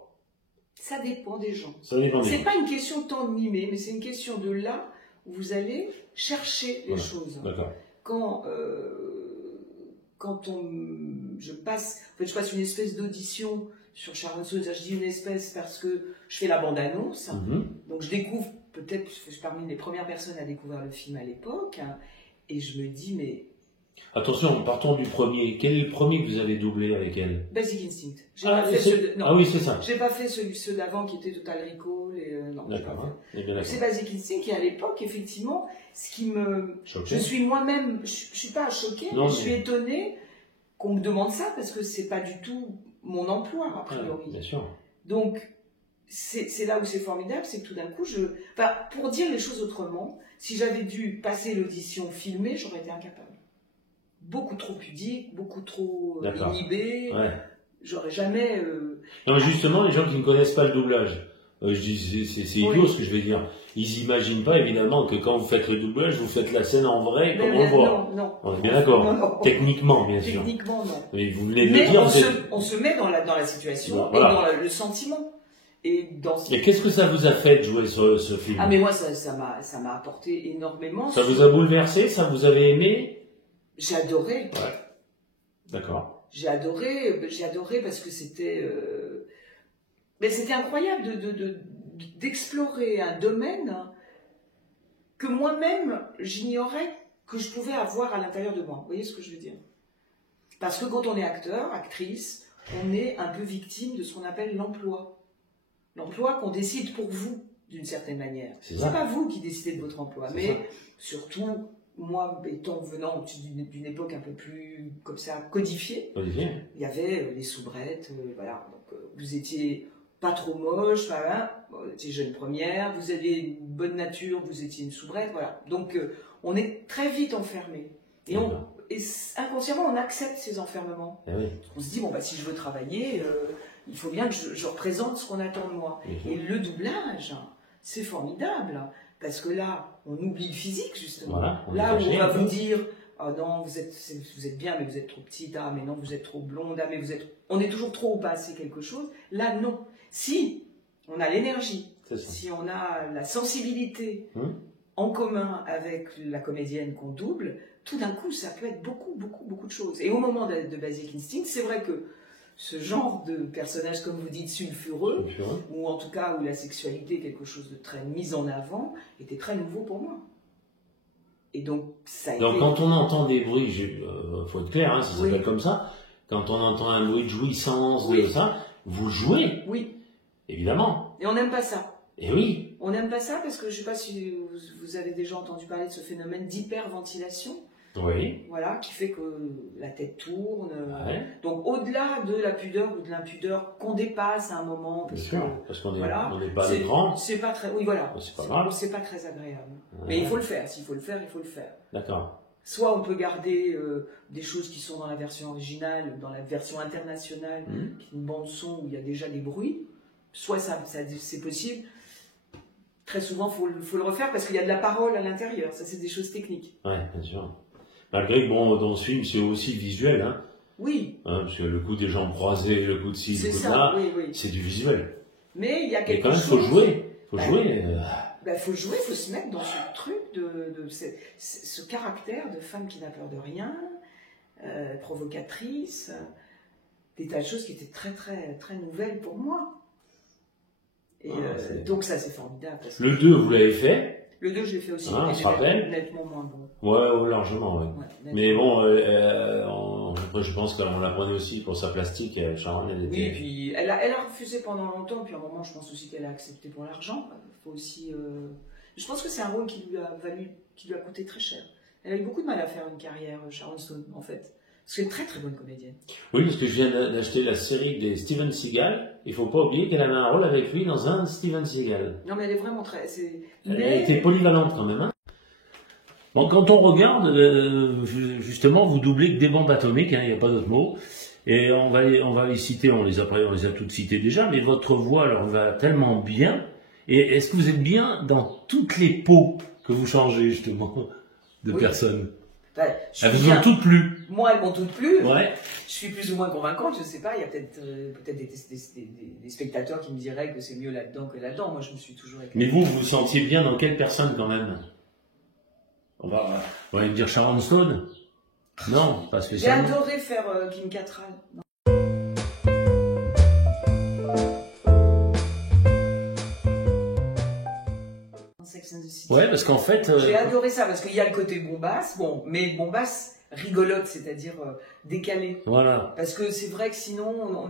Ça dépend des gens. Ça dépend des gens. C'est pas une question tant de mimer, mais c'est une question de là où vous allez chercher les choses. D'accord. Quand je passe une espèce d'audition sur Sharon Stone, je dis une espèce parce que je fais la bande-annonce, donc je découvre, peut-être, je suis parmi les premières personnes à découvrir le film à l'époque, et je me dis, mais... Attention, partons du premier. Quel est le premier que vous avez doublé avec elle? Basic Instinct. Oui, c'est ça. J'ai pas fait ceux d'avant qui étaient Total Recall, non. D'accord. C'est Basic Instinct qui, à l'époque, effectivement, ce qui me... Je suis moi-même, je suis pas choquée, mais je suis étonnée qu'on me demande ça, parce que c'est pas du tout mon emploi, a priori. Bien sûr. Donc, c'est là où c'est formidable, c'est que tout d'un coup, enfin, pour dire les choses autrement, si j'avais dû passer l'audition filmée, j'aurais été incapable. Beaucoup trop pudique, beaucoup trop inhibé. Ouais. J'aurais jamais... Non, mais justement, les gens qui ne connaissent pas le doublage, je dis, c'est idiot ce que je vais dire. Ils n'imaginent pas évidemment que quand vous faites le doublage, vous faites la scène en vrai comme on le voit. Non. On est bien d'accord. Techniquement, bien sûr. Techniquement, non. Mais vous venez de le dire. On se met dans la situation et dans le sentiment. Et qu'est-ce que ça vous a fait de jouer ce film? Ah mais moi ça m'a apporté énormément. Ça vous a bouleversé? Ça vous avez aimé? J'ai adoré. Ouais. D'accord. J'ai adoré parce que c'était incroyable d'explorer un domaine que moi-même j'ignorais que je pouvais avoir à l'intérieur de moi. Vous voyez ce que je veux dire? Parce que quand on est acteur, actrice, on est un peu victime de ce qu'on appelle l'emploi. L'emploi qu'on décide pour vous, d'une certaine manière. C'est pas vous qui décidez de votre emploi, mais surtout, moi, venant d'une époque un peu plus, comme ça, codifiée, il y avait les soubrettes, voilà. Donc, vous étiez pas trop moche, voilà, vous étiez jeune première, vous aviez une bonne nature, vous étiez une soubrette, voilà. Donc, on est très vite enfermé. Et inconsciemment, on accepte ces enfermements. On se dit, bon, bah, si je veux travailler, il faut bien que je représente ce qu'on attend de moi. Et le doublage, c'est formidable, parce que là, on oublie le physique, justement. Voilà, là où on va vous dire, ah non, vous êtes bien, mais vous êtes trop petite, ah mais non, vous êtes trop blonde, ah mais on est toujours trop ou pas assez quelque chose. Là, non. Si on a l'énergie, si on a la sensibilité en commun avec la comédienne qu'on double, tout d'un coup, ça peut être beaucoup, beaucoup, beaucoup de choses. Et au moment de Basic Instinct, c'est vrai que ce genre de personnage, comme vous dites, sulfureux, ou en tout cas où la sexualité est quelque chose de très mis en avant, était très nouveau pour moi. Et donc, ça a été... quand on entend des bruits, faut être clair, hein, ça s'appelle comme ça, quand on entend un bruit de jouissance, de ça, vous jouez. Oui. Évidemment. Et on n'aime pas ça. Et oui. On n'aime pas ça parce que je ne sais pas si vous avez déjà entendu parler de ce phénomène d'hyperventilation. Oui. Voilà, qui fait que la tête tourne. Donc, au-delà de la pudeur ou de l'impudeur qu'on dépasse à un moment. Parce qu'on n'est pas à l'écran. C'est pas très... Oui, voilà. C'est pas grave. C'est pas très agréable. Mais il faut le faire. S'il faut le faire, il faut le faire. D'accord. Soit on peut garder des choses qui sont dans la version originale, dans la version internationale, qui est une bande-son où il y a déjà des bruits. Soit c'est possible. Très souvent, il faut le refaire parce qu'il y a de la parole à l'intérieur. Ça, c'est des choses techniques. Oui, bien sûr. Malgré que, bon, dans ce film, c'est aussi visuel, hein. Oui. Parce que le coup des jambes croisées, le coup de ci, le coup de là, c'est du visuel. Mais il y a quelque chose... Mais quand même, il faut jouer. Il faut jouer. Faut jouer, il faut se mettre dans ce truc ce caractère de femme qui n'a peur de rien, provocatrice, des tas de choses qui étaient très, très, très nouvelles pour moi. Et donc ça, c'est formidable. Parce que le 2, vous l'avez fait? Le 2, je l'ai fait aussi. On se rappelle? Nettement moins bon. Ouais, largement, ouais. Mais bon, je pense qu'on la prenait aussi pour sa plastique. Sharon, elle était... Oui, et puis elle a refusé pendant longtemps, puis à un moment, je pense aussi qu'elle a accepté pour l'argent. Il faut aussi... Je pense que c'est un rôle qui lui a coûté très cher. Elle a eu beaucoup de mal à faire une carrière, Sharon Stone, en fait. Parce qu'elle est une très très bonne comédienne. Oui, parce que je viens d'acheter la série des Steven Seagal. Il ne faut pas oublier qu'elle avait un rôle avec lui dans un Steven Seagal. Non, mais elle est vraiment très... Elle a été polyvalente quand même. Hein. Bon, quand on regarde, justement, vous doublez que des bombes atomiques, il n'y a pas d'autre mot. Et on va les citer, on les a toutes citées déjà, mais votre voix leur va tellement bien. Et est-ce que vous êtes bien dans toutes les peaux que vous changez, justement, de personnes? Elles vous ont toutes plu. Moi, elles m'ont toutes plu. Ouais. Je suis plus ou moins convaincante, je sais pas. Il y a peut-être des spectateurs qui me diraient que c'est mieux là-dedans que là-dedans. Moi, je me suis toujours... Mais vous sentiez bien dans quelle personne, quand même? On va me dire Sharon Stone? Non, pas spécialement. J'ai adoré faire Kim Cattrall. Ouais, parce qu'en fait... J'ai adoré ça, parce qu'il y a le côté bombasse, mais bombasse rigolote, c'est-à-dire décalée. Voilà. Parce que c'est vrai que sinon,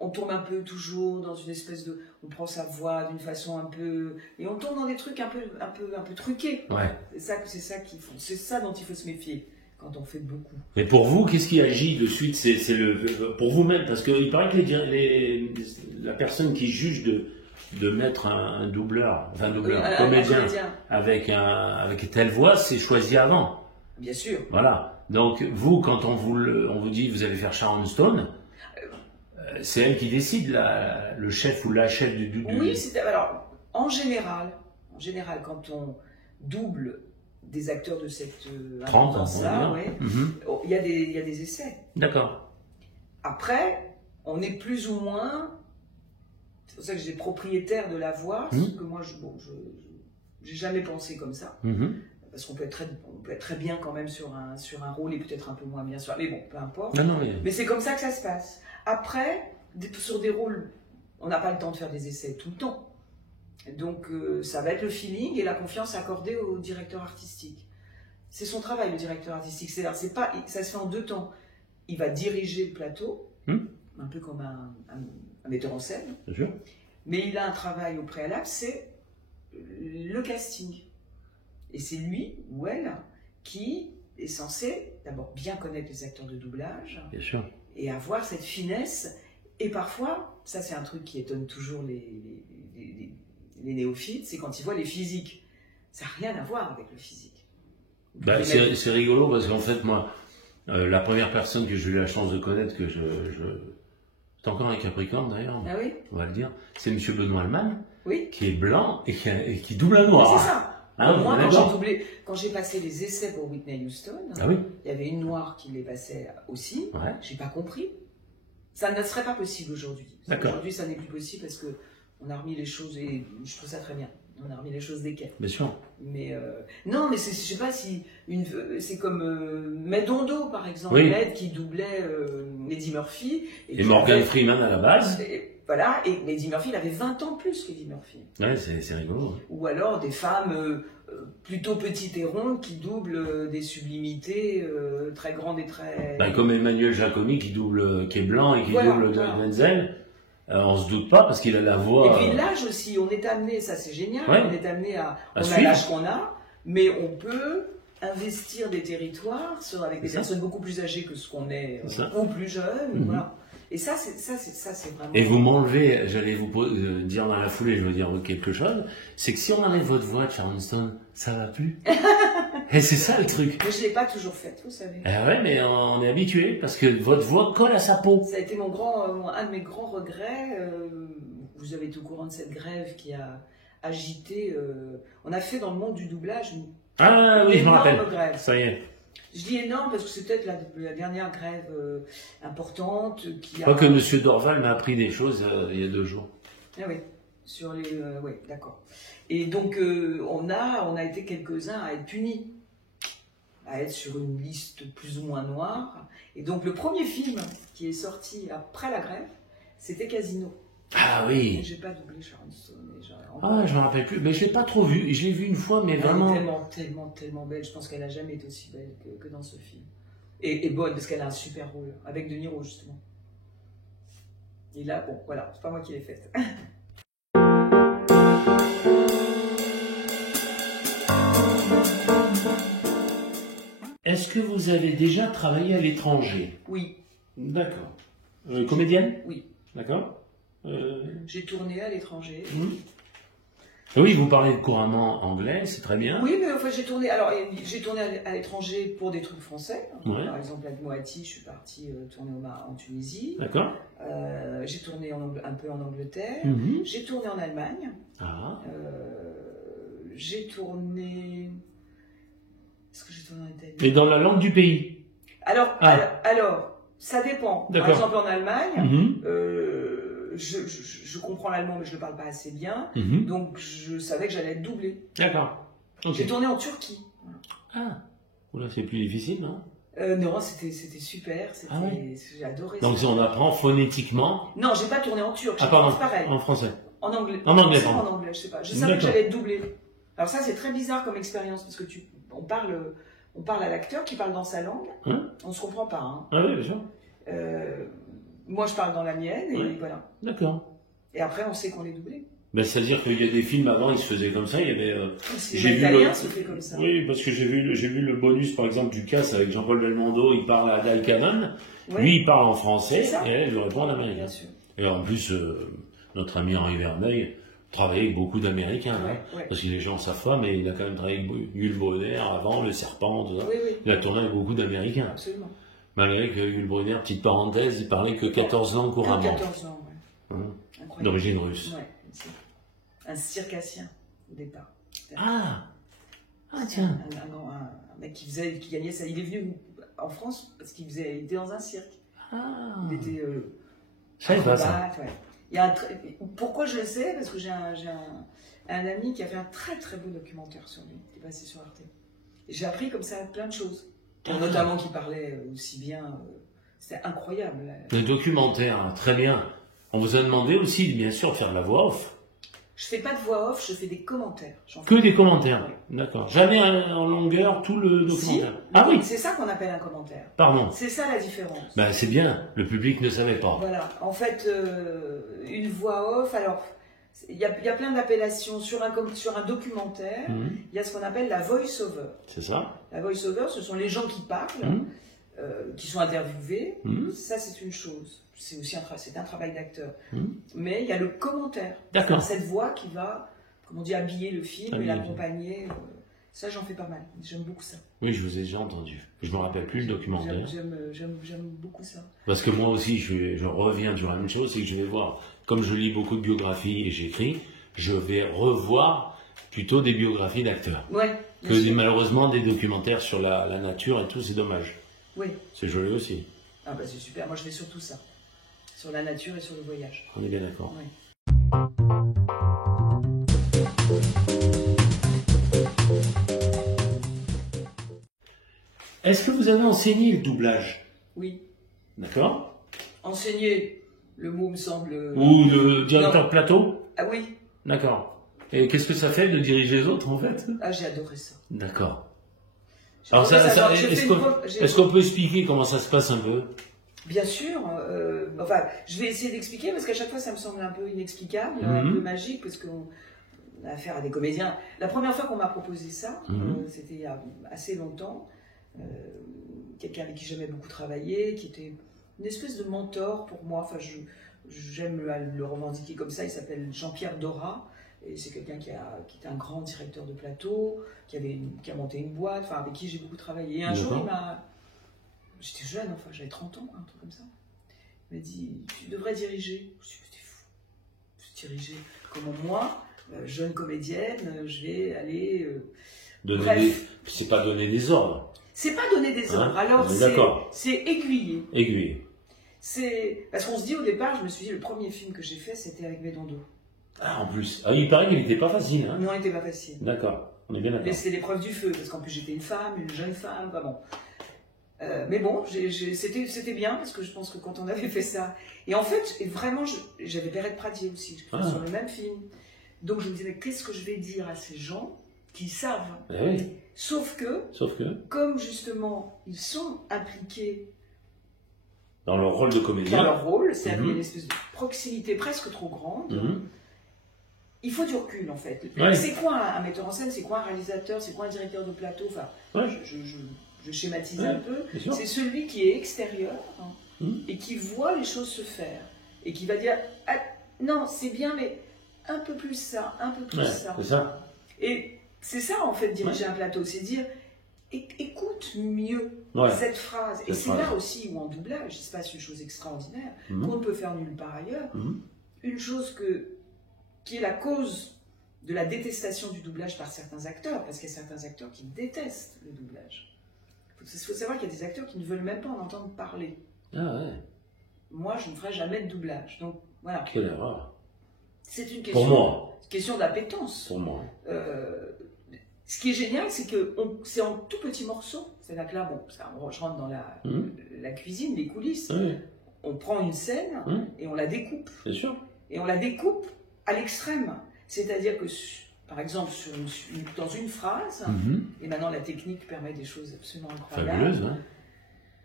on tombe un peu toujours dans une espèce de... On prend sa voix d'une façon un peu... Et on tombe dans des trucs un peu truqués. Ouais. C'est ça dont il faut se méfier quand on fait beaucoup. Mais pour vous, qu'est-ce qui agit de suite? C'est pour vous-même, parce qu'il paraît que la personne qui juge de mettre un doubleur, enfin un comédien avec telle voix, c'est choisi avant. Bien sûr. Voilà. Donc vous, quand on vous dit vous allez faire Sharon Stone, c'est elle qui décide, le chef ou la chef du... Oui, alors, en général, quand on double des acteurs de cette importance-là, ouais, il y a des essais. D'accord. Après, on est plus ou moins... C'est pour ça que j'ai propriétaire de la voix, parce que moi, je n'ai jamais pensé comme ça. Parce qu'on peut être très bien quand même sur un rôle et peut-être un peu moins bien sur... Mais bon, peu importe. Mais c'est comme ça que ça se passe. Après, sur des rôles, on n'a pas le temps de faire des essais tout le temps. Donc, ça va être le feeling et la confiance accordée au directeur artistique. C'est son travail, le directeur artistique. C'est-à-dire, ça se fait en 2 temps. Il va diriger le plateau, un peu comme un metteur en scène. Bien sûr. Mais il a un travail au préalable, c'est le casting. Et c'est lui ou elle qui est censé d'abord bien connaître les acteurs de doublage. Bien sûr. Et avoir cette finesse. Et parfois, ça c'est un truc qui étonne toujours les néophytes, c'est quand ils voient les physiques. Ça n'a rien à voir avec le physique. C'est rigolo parce qu'en fait, moi, la première personne que j'ai eu la chance de connaître, c'est encore un Capricorne d'ailleurs, ah oui, on va le dire, c'est M. Benoît Alman, oui, qui est blanc et qui double un noir. C'est ça. Moi, quand j'ai passé les essais pour Whitney Houston, il y avait une noire qui les passait aussi. Ouais. J'ai pas compris. Ça ne serait pas possible aujourd'hui. Aujourd'hui, ça n'est plus possible parce que on a remis les choses et je trouve ça très bien. On a remis les choses des quais. Bien sûr. Mais non, mais je sais pas si c'est comme Medondo par exemple, oui. qui doublait Eddie Murphy et Morgan Freeman à la base. Voilà, et Eddie Murphy, il avait 20 ans plus qu'Eddie Murphy. Ouais, c'est rigolo. Hein. Ou alors des femmes plutôt petites et rondes qui doublent des sublimités très grandes et très... Comme Emmanuel Jacomi qui est blanc et qui double Denzel. On se doute pas parce qu'il a la voix... Et puis l'âge aussi, on est amené, ça c'est génial, ouais. On est amené à... On a l'âge qu'on a, mais on peut investir des territoires avec des personnes beaucoup plus âgées que ce qu'on est, ou plus jeunes, voilà. Et ça, c'est vraiment... Et vous m'enlevez, j'allais vous dire dans la foulée, je veux dire quelque chose, c'est que si on enlève votre voix de Sharon Stone, ça va plus. Et c'est ça le truc. Mais je ne l'ai pas toujours faite, vous savez. Ouais, mais on est habitué, parce que votre voix colle à sa peau. Ça a été un de mes grands regrets. Vous avez été au courant de cette grève qui a agité... on a fait dans le monde du doublage oui, je me rappelle. Grève. Ça y est. Je dis énorme parce que c'est peut-être la dernière grève importante qui a... Je crois que M. Dorval m'a appris des choses il y a 2 jours. Ah oui, sur les... oui, d'accord. Et donc, on a été quelques-uns à être punis, à être sur une liste plus ou moins noire. Et donc, le premier film qui est sorti après la grève, c'était Casino. Ah oui. J'ai pas doublé Sharon Stone. Je me rappelle plus, mais je l'ai pas trop vu. J'ai vu une fois, mais vraiment... Elle est tellement belle. Je pense qu'elle a jamais été aussi belle que dans ce film. Et bonne, parce qu'elle a un super rôle, avec De Niro, justement. Et là, bon, voilà, c'est pas moi qui l'ai faite. Est-ce que vous avez déjà travaillé à l'étranger? Oui. D'accord. Comédienne? Oui. D'accord. J'ai tourné à l'étranger. Oui, vous parlez couramment anglais, c'est très bien. Oui, mais enfin, j'ai tourné à l'étranger pour des trucs français. Ouais. Par exemple, avec Moati, je suis partie tourner en Tunisie. D'accord. J'ai tourné un peu en Angleterre. J'ai tourné en Allemagne. Ah. J'ai tourné... Est-ce que j'ai tourné en Italie? Et dans la langue du pays? Alors, ça dépend. Par exemple, en Allemagne, je comprends l'allemand, mais je ne le parle pas assez bien. Donc, je savais que j'allais être doublée. D'accord. Okay. J'ai tourné en Turquie. Voilà. Ah, oula, c'est plus difficile, non? Non, c'était super. J'ai adoré ça. Donc, on apprend phonétiquement? Non, j'ai pas tourné en turc. Pardon, pareil. en français? En anglais. En anglais, pardon. En anglais, je sais pas. Je savais que j'allais être doublée. Alors ça, c'est très bizarre comme expérience, parce que on parle à l'acteur qui parle dans sa langue. On se comprend pas. Hein. Ah oui, bien sûr. Moi, je parle dans la mienne, et voilà. D'accord. Et après, on sait qu'on est doublé. C'est-à-dire qu'il y a des films avant, ils se faisaient comme ça. Il y avait. L'italien se fait comme ça. Oui, parce que j'ai vu le bonus, par exemple, du Casse avec Jean-Paul Belmondo. Il parle à Dal Kamen. Ouais. Lui, il parle en français et elle, il répond en américain. Bien sûr. Et en plus, notre ami Henri Verneuil travaillait avec beaucoup d'Américains. Parce que les gens savent pas, mais il a quand même travaillé avec Yul Brynner avant, Le Serpent, tout ça. Il a tourné avec beaucoup d'Américains. Absolument. Malgré que Hugues Brunner, petite parenthèse, il parlait que 14 langues couramment. 14 ans, oui. D'origine russe. Ouais, un circassien, au départ. Ah tiens. Un mec qui gagnait ça. Il est venu en France parce qu'il était dans un cirque. Ah. Il était je savais pas ça. Ouais. Pourquoi je le sais? Parce que j'ai un ami qui a fait un très très beau documentaire sur lui, qui est passé sur Arte. Et j'ai appris comme ça plein de choses. Notamment qu'il parlait aussi bien. C'était incroyable. Le documentaire, très bien. On vous a demandé aussi, bien sûr, de faire de la voix off. Je fais pas de voix off, je fais des commentaires. Que des commentaires, oui. D'accord. Jamais en longueur tout le documentaire. Si, ah oui. C'est ça qu'on appelle un commentaire. Pardon. C'est ça la différence. Ben, c'est bien, le public ne savait pas. Voilà. En fait, une voix off, alors, il y a plein d'appellations sur un documentaire. Il y a ce qu'on appelle la voice-over. C'est ça. La voice-over, ce sont les gens qui parlent, qui sont interviewés. Ça, c'est une chose. C'est aussi un travail d'acteur. Mais il y a le commentaire. D'accord. Cette voix qui va, comme on dit, habiller le film et l'accompagner. Ça, j'en fais pas mal. J'aime beaucoup ça. Oui, je vous ai déjà entendu. Je me rappelle plus le documentaire. J'aime beaucoup ça. Parce que moi aussi, je reviens sur la même chose, c'est que je vais voir, comme je lis beaucoup de biographies et j'écris, je vais revoir plutôt des biographies d'acteurs. Ouais. Malheureusement des documentaires sur la nature et tout, c'est dommage. Oui. C'est joli aussi. Ah bah c'est super. Moi, je fais surtout ça. Sur la nature et sur le voyage. On est bien d'accord. Oui. Est-ce que vous avez enseigné le doublage? Oui. D'accord. Enseigner, le mot me semble... Ou de directeur de plateau? Ah oui. D'accord. Et qu'est-ce que ça fait de diriger les autres, en fait? Ah, j'ai adoré ça. D'accord. Alors, est-ce qu'on peut expliquer comment ça se passe un peu? Bien sûr. Enfin, je vais essayer d'expliquer parce qu'à chaque fois, ça me semble un peu inexplicable, un peu magique, parce qu'on a affaire à des comédiens. La première fois qu'on m'a proposé ça, c'était il y a assez longtemps. Quelqu'un avec qui j'aimais beaucoup travailler, qui était une espèce de mentor pour moi. Enfin, j'aime le revendiquer comme ça. Il s'appelle Jean-Pierre Dora. Et c'est quelqu'un qui était un grand directeur de plateau, qui a monté une boîte, enfin, avec qui j'ai beaucoup travaillé. Et un jour, il m'a... J'étais jeune, enfin, j'avais 30 ans, un truc comme ça. Il m'a dit, tu devrais diriger. Je me suis dit, t'es fou. Diriger. Comment moi, jeune comédienne, je vais aller... C'est pas donner des ordres. C'est pas donner des ordres. Alors, c'est aiguiller. Aiguiller. Parce qu'on se dit, au départ, je me suis dit, le premier film que j'ai fait, c'était avec Bédondo. Ah, en plus. Ah, il paraît qu'il n'était pas facile. Hein. Non, il n'était pas facile. D'accord. On est bien d'accord. Mais c'était l'épreuve du feu, parce qu'en plus, j'étais une femme, une jeune femme, enfin bon. Mais bon, c'était bien, parce que je pense que quand on avait fait ça... Et en fait, vraiment, j'avais Perrette Pradier aussi, sur le même film. Donc je me disais, qu'est-ce que je vais dire à ces gens qui savent? Oui. Sauf que, comme justement, ils sont impliqués dans leur rôle de comédien. Dans leur rôle, c'est une espèce de proximité presque trop grande. Il faut du recul, en fait. Ouais. C'est quoi un metteur en scène? C'est quoi un réalisateur? C'est quoi un directeur de plateau? Enfin, je schématise un peu. C'est celui qui est extérieur et qui voit les choses se faire. Et qui va dire, ah, non, c'est bien, mais un peu plus ça, un peu plus ça. C'est ça. Et c'est ça, en fait, diriger un plateau. C'est dire, écoute mieux cette phrase. Et c'est là aussi où, en doublage, il se passe une chose extraordinaire qu'on ne peut faire nulle part ailleurs. Une chose qui est la cause de la détestation du doublage par certains acteurs, parce qu'il y a certains acteurs qui détestent le doublage. Il faut savoir qu'il y a des acteurs qui ne veulent même pas en entendre parler. Ah ouais. Moi, je ne ferai jamais de doublage. Donc, voilà. Quelle erreur. C'est une question d'appétence. Pour moi. Ce qui est génial, c'est que c'est en tout petits morceaux. C'est-à-dire que là, je rentre dans la cuisine, les coulisses. On prend une scène et on la découpe. Bien sûr. Et on la découpe à l'extrême. C'est-à-dire que, par exemple, dans une phrase, et maintenant la technique permet des choses absolument incroyables. Fabuleuse, hein.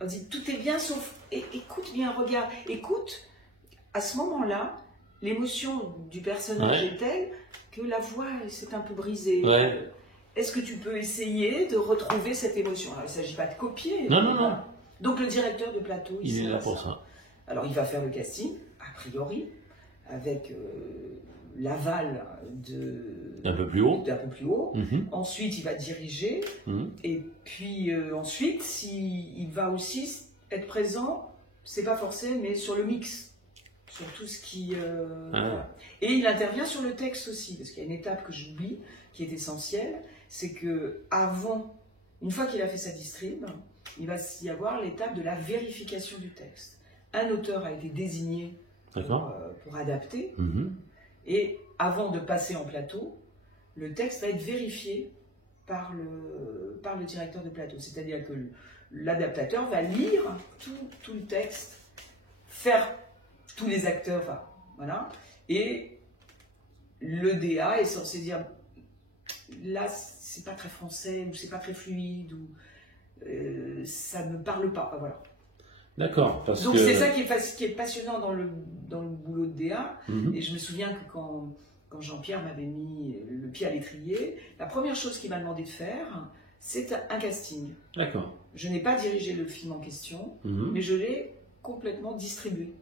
On dit tout est bien sauf... écoute bien, regarde. Écoute, à ce moment-là, l'émotion du personnage est telle que la voix s'est un peu brisée. Est-ce que tu peux essayer de retrouver cette émotion? Alors, il ne s'agit pas de copier. Non. Donc le directeur de plateau, il est là pour ça. Alors il va faire le casting, a priori, avec l'aval d'un peu plus haut. Ensuite, il va diriger. Et puis ensuite, il va aussi être présent, c'est pas forcé, mais sur le mix, sur tout ce qui... voilà. Et il intervient sur le texte aussi, parce qu'il y a une étape que j'oublie, qui est essentielle, c'est que avant, une fois qu'il a fait sa distrib, il va y avoir l'étape de la vérification du texte. Un auteur a été désigné pour adapter, et avant de passer en plateau, le texte va être vérifié par le directeur de plateau. C'est-à-dire que l'adaptateur va lire tout le texte, faire tous les acteurs, enfin, voilà, et le DA est censé dire, là, c'est pas très français, ou c'est pas très fluide, ou ça ne parle pas, voilà. D'accord. Donc c'est ça qui est passionnant dans le boulot de DA, et je me souviens que quand Jean-Pierre m'avait mis le pied à l'étrier, la première chose qu'il m'a demandé de faire, c'est un casting. D'accord. Je n'ai pas dirigé le film en question, mais je l'ai complètement distribué.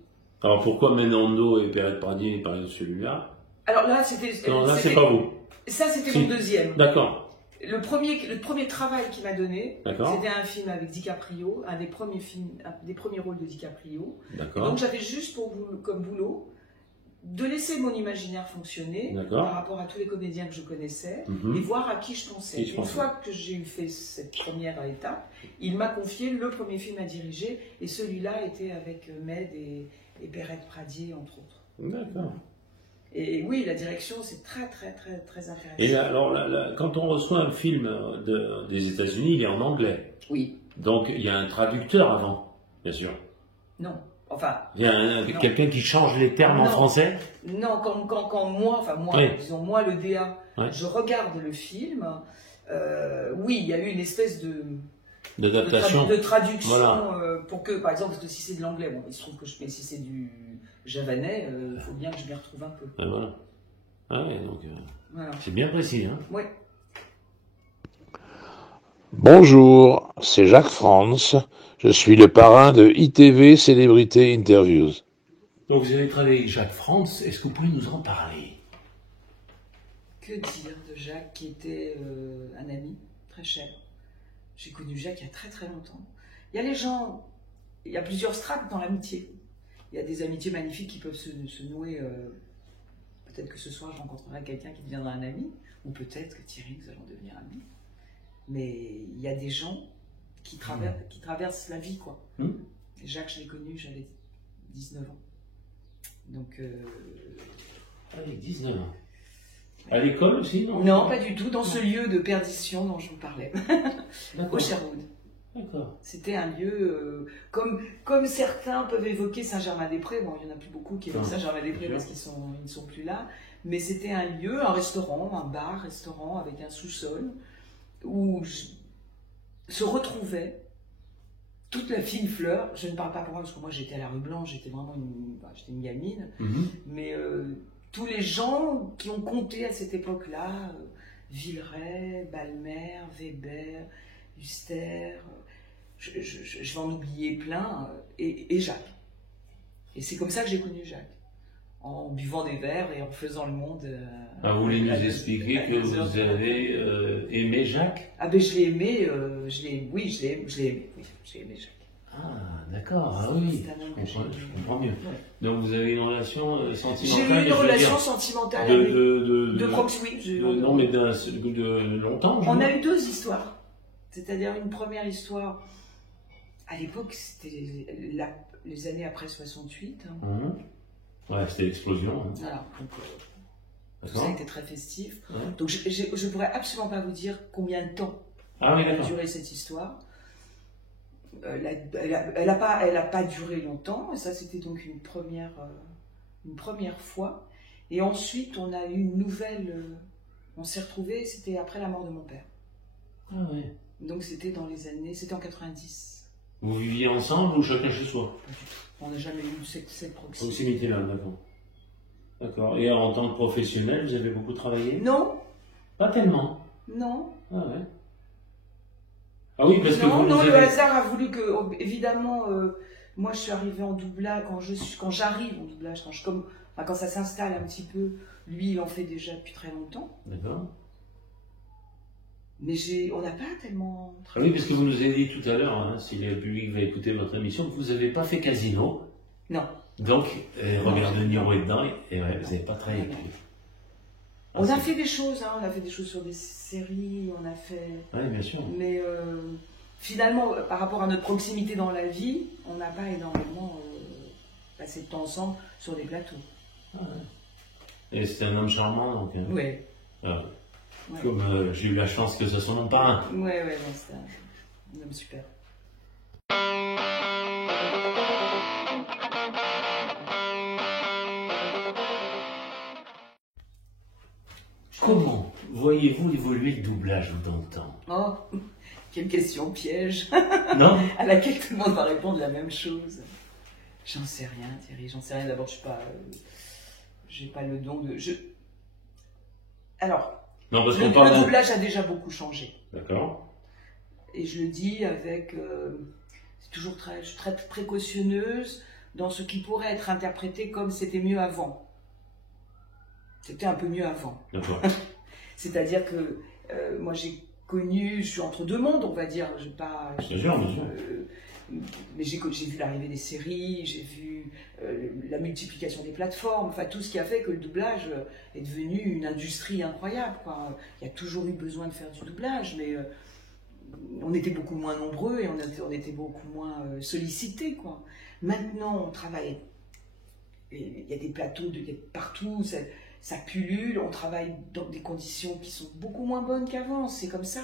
Alors pourquoi Menando et Perrette Pradier par exemple celui-là? Alors là, c'était... Non, là, c'est pas vous. Ça, c'était mon deuxième. D'accord. Le premier travail qu'il m'a donné, c'était un film avec DiCaprio, un des premiers rôles de DiCaprio. D'accord. Donc j'avais juste comme boulot de laisser mon imaginaire fonctionner par rapport à tous les comédiens que je connaissais et voir à qui je pensais. Une fois que j'ai fait cette première étape, il m'a confié le premier film à diriger et celui-là était avec Med et Perrette Pradier, entre autres. D'accord. Et oui, la direction, c'est très, très, très, très intéressant. Et là, alors, quand on reçoit un film des États-Unis, il est en anglais. Oui. Donc, il y a un traducteur avant, bien sûr. Non. Enfin. Il y a quelqu'un qui change les termes en français? Non, quand moi, disons moi, le DA, je regarde le film, oui, il y a eu une espèce d'adaptation, de traduction, voilà. Pour que, par exemple, parce que si c'est de l'anglais, bon, il se trouve que si c'est du javanais, il faut bien que je m'y retrouve un peu. Et voilà. Ah ouais, donc voilà. C'est bien précis, hein. Oui. Bonjour, c'est Jacques Franz. Je suis le parrain de ITV Célébrité Interviews. Donc vous avez travaillé avec Jacques Franz, est-ce que vous pouvez nous en parler? Que dire de Jacques, qui était un ami très cher. J'ai connu Jacques il y a très très longtemps. Il y a les gens, il y a plusieurs strates dans l'amitié. Il y a des amitiés magnifiques qui peuvent se nouer. Peut-être que ce soir je rencontrerai quelqu'un qui deviendra un ami, ou peut-être que Thierry, nous allons devenir amis. Mais il y a des gens qui traversent la vie, quoi. Et Jacques, je l'ai connu, j'avais 19 ans. Donc... Allez, 19 ans. À l'école aussi, non? Non, pas du tout. Dans ce lieu de perdition dont je vous parlais, au Sherwood. D'accord. C'était un lieu, comme certains peuvent évoquer Saint-Germain-des-Prés. Bon, il n'y en a plus beaucoup qui évoquent Saint-Germain-des-Prés parce qu'ils ne sont plus là. Mais c'était un lieu, un restaurant, un bar-restaurant avec un sous-sol où se retrouvait toute la fine fleur. Je ne parle pas pour moi parce que moi j'étais à la rue Blanche, j'étais vraiment une gamine. Mais tous les gens qui ont compté à cette époque-là, Villeray, Balmer, Weber, Huster, je vais en oublier plein, et Jacques. Et c'est comme ça que j'ai connu Jacques, en buvant des verres et en faisant le monde. Vous voulez nous expliquer que vous avez aimé Jacques? Ah ben je l'ai aimé, je l'ai aimé Jacques. Ah d'accord, ah oui, je comprends mieux. Ouais. Donc vous avez une relation sentimentale? J'ai eu une relation sentimentale de proximité. Non mais de longtemps. On a eu deux histoires. C'est-à-dire une première histoire, à l'époque c'était les années après 68. Ouais, c'était l'explosion. Voilà, donc tout ça a été très festif. Donc je ne pourrais absolument pas vous dire combien de temps a duré cette histoire. Elle a pas duré longtemps, et ça c'était donc une première fois. Et ensuite on a eu une nouvelle, on s'est retrouvés, c'était après la mort de mon père. Ah ouais. Donc c'était c'était en 90. Vous viviez ensemble ou chacun chez soi? On n'a jamais eu cette proximité-là, d'accord. D'accord. Et en tant que professionnel, vous avez beaucoup travaillé? Non. Pas tellement? Non. Ah ouais. Ah oui, parce que le hasard a voulu que, évidemment, moi je suis arrivée en doublage, quand j'arrive en doublage, quand ça s'installe un petit peu, lui il en fait déjà depuis très longtemps. D'accord. Mais on n'a pas tellement... Ah oui, parce que vous nous avez dit tout à l'heure, hein, si le public va écouter votre émission, que vous n'avez pas fait Casino. Non. Donc, Robert De Niro est dedans, et ouais, vous n'avez pas travaillé. On a fait des choses, hein, on a fait des choses sur des séries, on a fait... Oui, bien sûr. Mais finalement, par rapport à notre proximité dans la vie, on n'a pas énormément passé de temps ensemble sur des plateaux. Ah ouais. Et c'était un homme charmant, donc. Hein. Oui. Ah. Ouais. Comme j'ai eu la chance que ce soit mon parrain. Oui, c'est un homme super. Comment voyez-vous évoluer le doublage dans le temps? Oh, quelle question piège. Non. À laquelle tout le monde va répondre la même chose. J'en sais rien, Thierry, j'en sais rien. D'abord, j'ai pas le don de... Alors, non, parce le doublage a déjà beaucoup changé. D'accord. Et je le dis avec... c'est toujours je suis très précautionneuse dans ce qui pourrait être interprété comme c'était mieux avant. C'était un peu mieux avant. D'accord. C'est-à-dire que moi j'ai connu, je suis entre deux mondes, on va dire. Bien sûr. Mais j'ai vu l'arrivée des séries, j'ai vu la multiplication des plateformes, enfin tout ce qui a fait que le doublage est devenu une industrie incroyable, quoi. Il y a toujours eu besoin de faire du doublage, mais on était beaucoup moins nombreux et on était beaucoup moins sollicités, quoi. Maintenant, on travaille, il y a des plateaux partout, ça pullule, on travaille dans des conditions qui sont beaucoup moins bonnes qu'avant, c'est comme ça.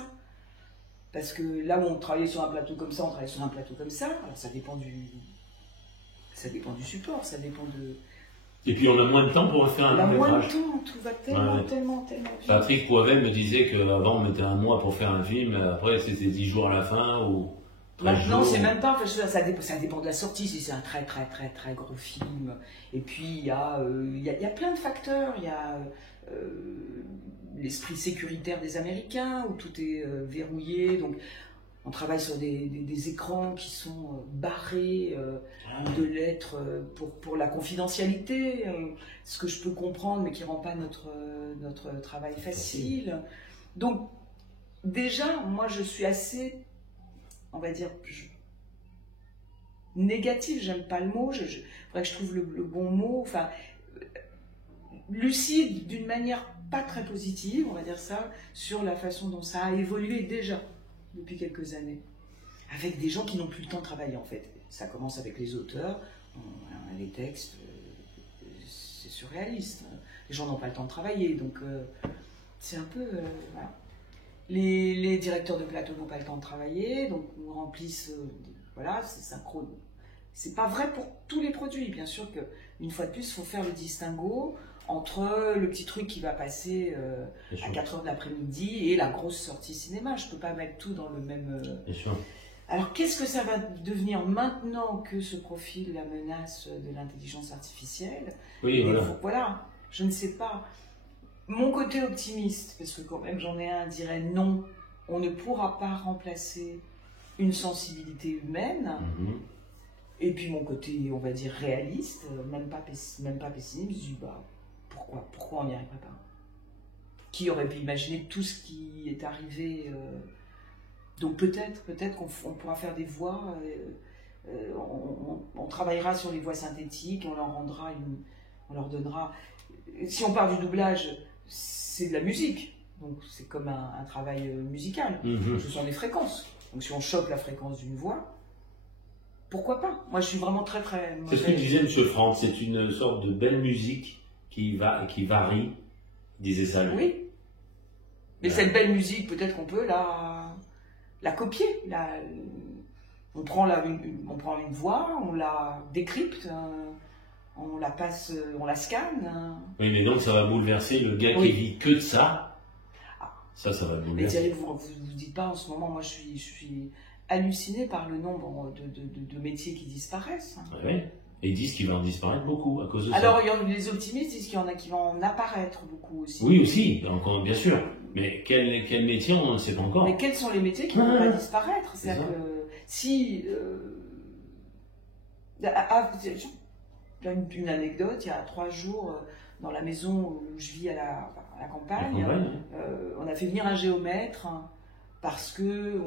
Parce que là où on travaillait sur un plateau comme ça, on travaille sur un plateau comme ça. Alors ça dépend du support, ça dépend de... Et puis on a moins de temps pour faire un long métrage. On a moins de temps, tout va tellement vite. Patrick Poivet me disait qu'avant on mettait un mois pour faire un film, après c'était 10 jours à la fin ou 13 jours. Non, c'est même pas, enfin, ça dépend de la sortie, si c'est un très gros film. Et puis il y a plein de facteurs, il y a... l'esprit sécuritaire des Américains, où tout est verrouillé, donc on travaille sur des écrans qui sont barrés de lettres pour la confidentialité, ce que je peux comprendre, mais qui ne rend pas notre travail facile. Donc, déjà, moi je suis assez, on va dire, négative, j'aime pas le mot, il faudrait que je trouve le bon mot, enfin, lucide d'une manière pas très positive, on va dire ça, sur la façon dont ça a évolué déjà depuis quelques années, avec des gens qui n'ont plus le temps de travailler en fait. Ça commence avec les auteurs, les textes, c'est surréaliste. Les gens n'ont pas le temps de travailler, donc c'est un peu... voilà. Les directeurs de plateau n'ont pas le temps de travailler, donc on remplisse... voilà, c'est synchrone. C'est pas vrai pour tous les produits, bien sûr qu'une fois de plus, il faut faire le distinguo entre le petit truc qui va passer à 4h de l'après-midi et la grosse sortie cinéma. Je ne peux pas mettre tout dans le même... Bien sûr. Alors, qu'est-ce que ça va devenir maintenant que se profile la menace de l'intelligence artificielle? Oui, voilà, je ne sais pas. Mon côté optimiste, parce que quand même j'en ai un, dirait non, on ne pourra pas remplacer une sensibilité humaine. Et puis mon côté, on va dire, réaliste, même pas pessimiste, je dis, bah, pourquoi on n'y arriverait pas? Qui aurait pu imaginer tout ce qui est arrivé? Donc peut-être qu'on pourra faire des voix, on travaillera sur les voix synthétiques, on leur donnera... Si on part du doublage, c'est de la musique, donc c'est comme un travail musical, ce sont des fréquences. Donc si on chope la fréquence d'une voix, pourquoi pas? Moi je suis vraiment très... C'est ce que disait M. Franck, c'est une sorte de belle musique qui varie, il disait ça lui. Oui, mais cette belle musique, peut-être qu'on peut la copier. On prend une voix, on la décrypte, on la passe, on la scanne. Oui, mais donc ça va bouleverser le gars qui vit que de ça. Ça va bouleverser. Mais Thierry, vous dites pas en ce moment, moi je suis hallucinée par le nombre de métiers qui disparaissent. Oui, et ils disent qu'il va en disparaître beaucoup à cause de ça. Alors, les optimistes disent qu'il y en a qui vont en apparaître beaucoup aussi. Oui, aussi, encore, bien sûr. Mais quel métier, on ne sait pas encore. Mais quels sont les métiers qui ne vont pas disparaître? C'est-à-dire que si... une anecdote, il y a 3 jours, dans la maison où je vis à la campagne, on a fait venir un géomètre parce que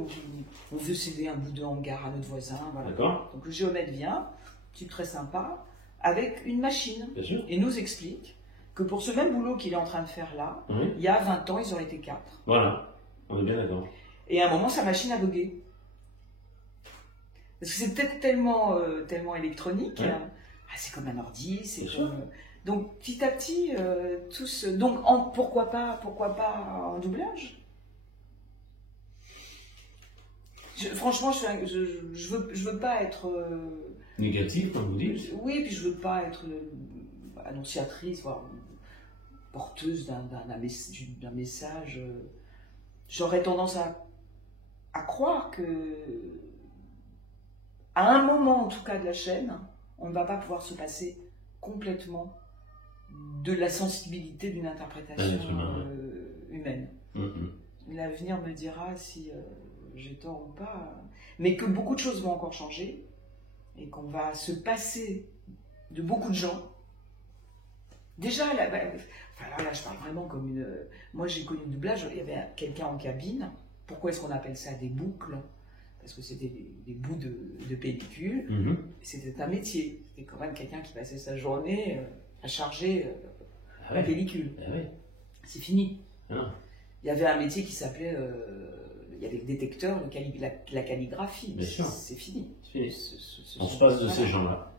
on veut céder un bout de hangar à notre voisin. Voilà. Donc le géomètre vient, type très sympa, avec une machine, et nous explique que pour ce même boulot qu'il est en train de faire là, il y a 20 ans, ils auraient été 4. Voilà, on est bien d'accord. Et à un moment, sa machine a bugué. Parce que c'est peut-être tellement électronique, c'est comme un ordi, c'est comme... Donc petit à petit, donc pourquoi pas en doublage? Franchement, je veux pas être... négative, comme vous dites. Oui, puis je veux pas être annonciatrice, voire porteuse d'un message. J'aurais tendance à croire que, à un moment en tout cas de la chaîne, on ne va pas pouvoir se passer complètement de la sensibilité d'une interprétation humaine. L'avenir me dira si j'ai tort ou pas, mais que beaucoup de choses vont encore changer et qu'on va se passer de beaucoup de gens. Déjà, là, je parle vraiment comme une... Moi, j'ai connu le doublage, il y avait quelqu'un en cabine. Pourquoi est-ce qu'on appelle ça des boucles? Parce que c'était des bouts de pellicule. C'était un métier. C'était quand même quelqu'un qui passait sa journée à charger la pellicule. C'est fini. Il y avait un métier qui s'appelait... il y avait le détecteur, la calligraphie. C'est fini. On se passe de ces gens-là.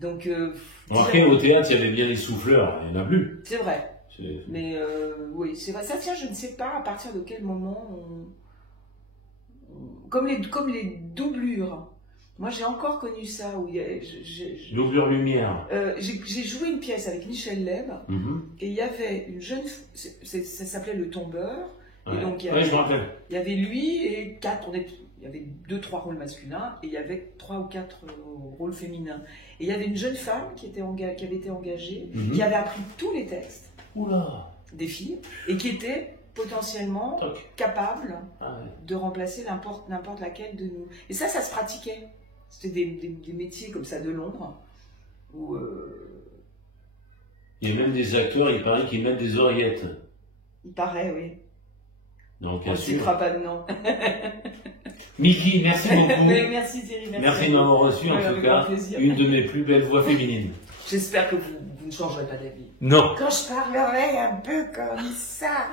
Donc, après, au théâtre, il y avait bien les souffleurs, il n'y en a plus. C'est vrai. Mais oui, c'est vrai. Ça tient, je ne sais pas à partir de quel moment comme les doublures. Moi, j'ai encore connu ça. Doublure lumière. J'ai joué une pièce avec Michel Leb, et il y avait une jeune... Ça s'appelait Le Tombeur. Et donc, je me rappelle. Il y avait lui et 4... Il y avait 2-3 rôles masculins et il y avait 3 ou 4 rôles féminins. Et il y avait une jeune femme qui avait été engagée, qui avait appris tous les textes des filles et qui était potentiellement capable de remplacer n'importe laquelle de nous. Et ça se pratiquait. C'était des métiers comme ça de l'ombre. Où, il y a même des acteurs, il paraît qu'ils mettent des oreillettes. Il paraît, oui. Donc, on ne citera pas de nom. Mickey, merci beaucoup. Merci Thierry. Merci de m'avoir reçu, en tout cas, une de mes plus belles voix féminines. J'espère que vous ne changerez pas d'avis. Non. Quand je parlerai un peu comme ça.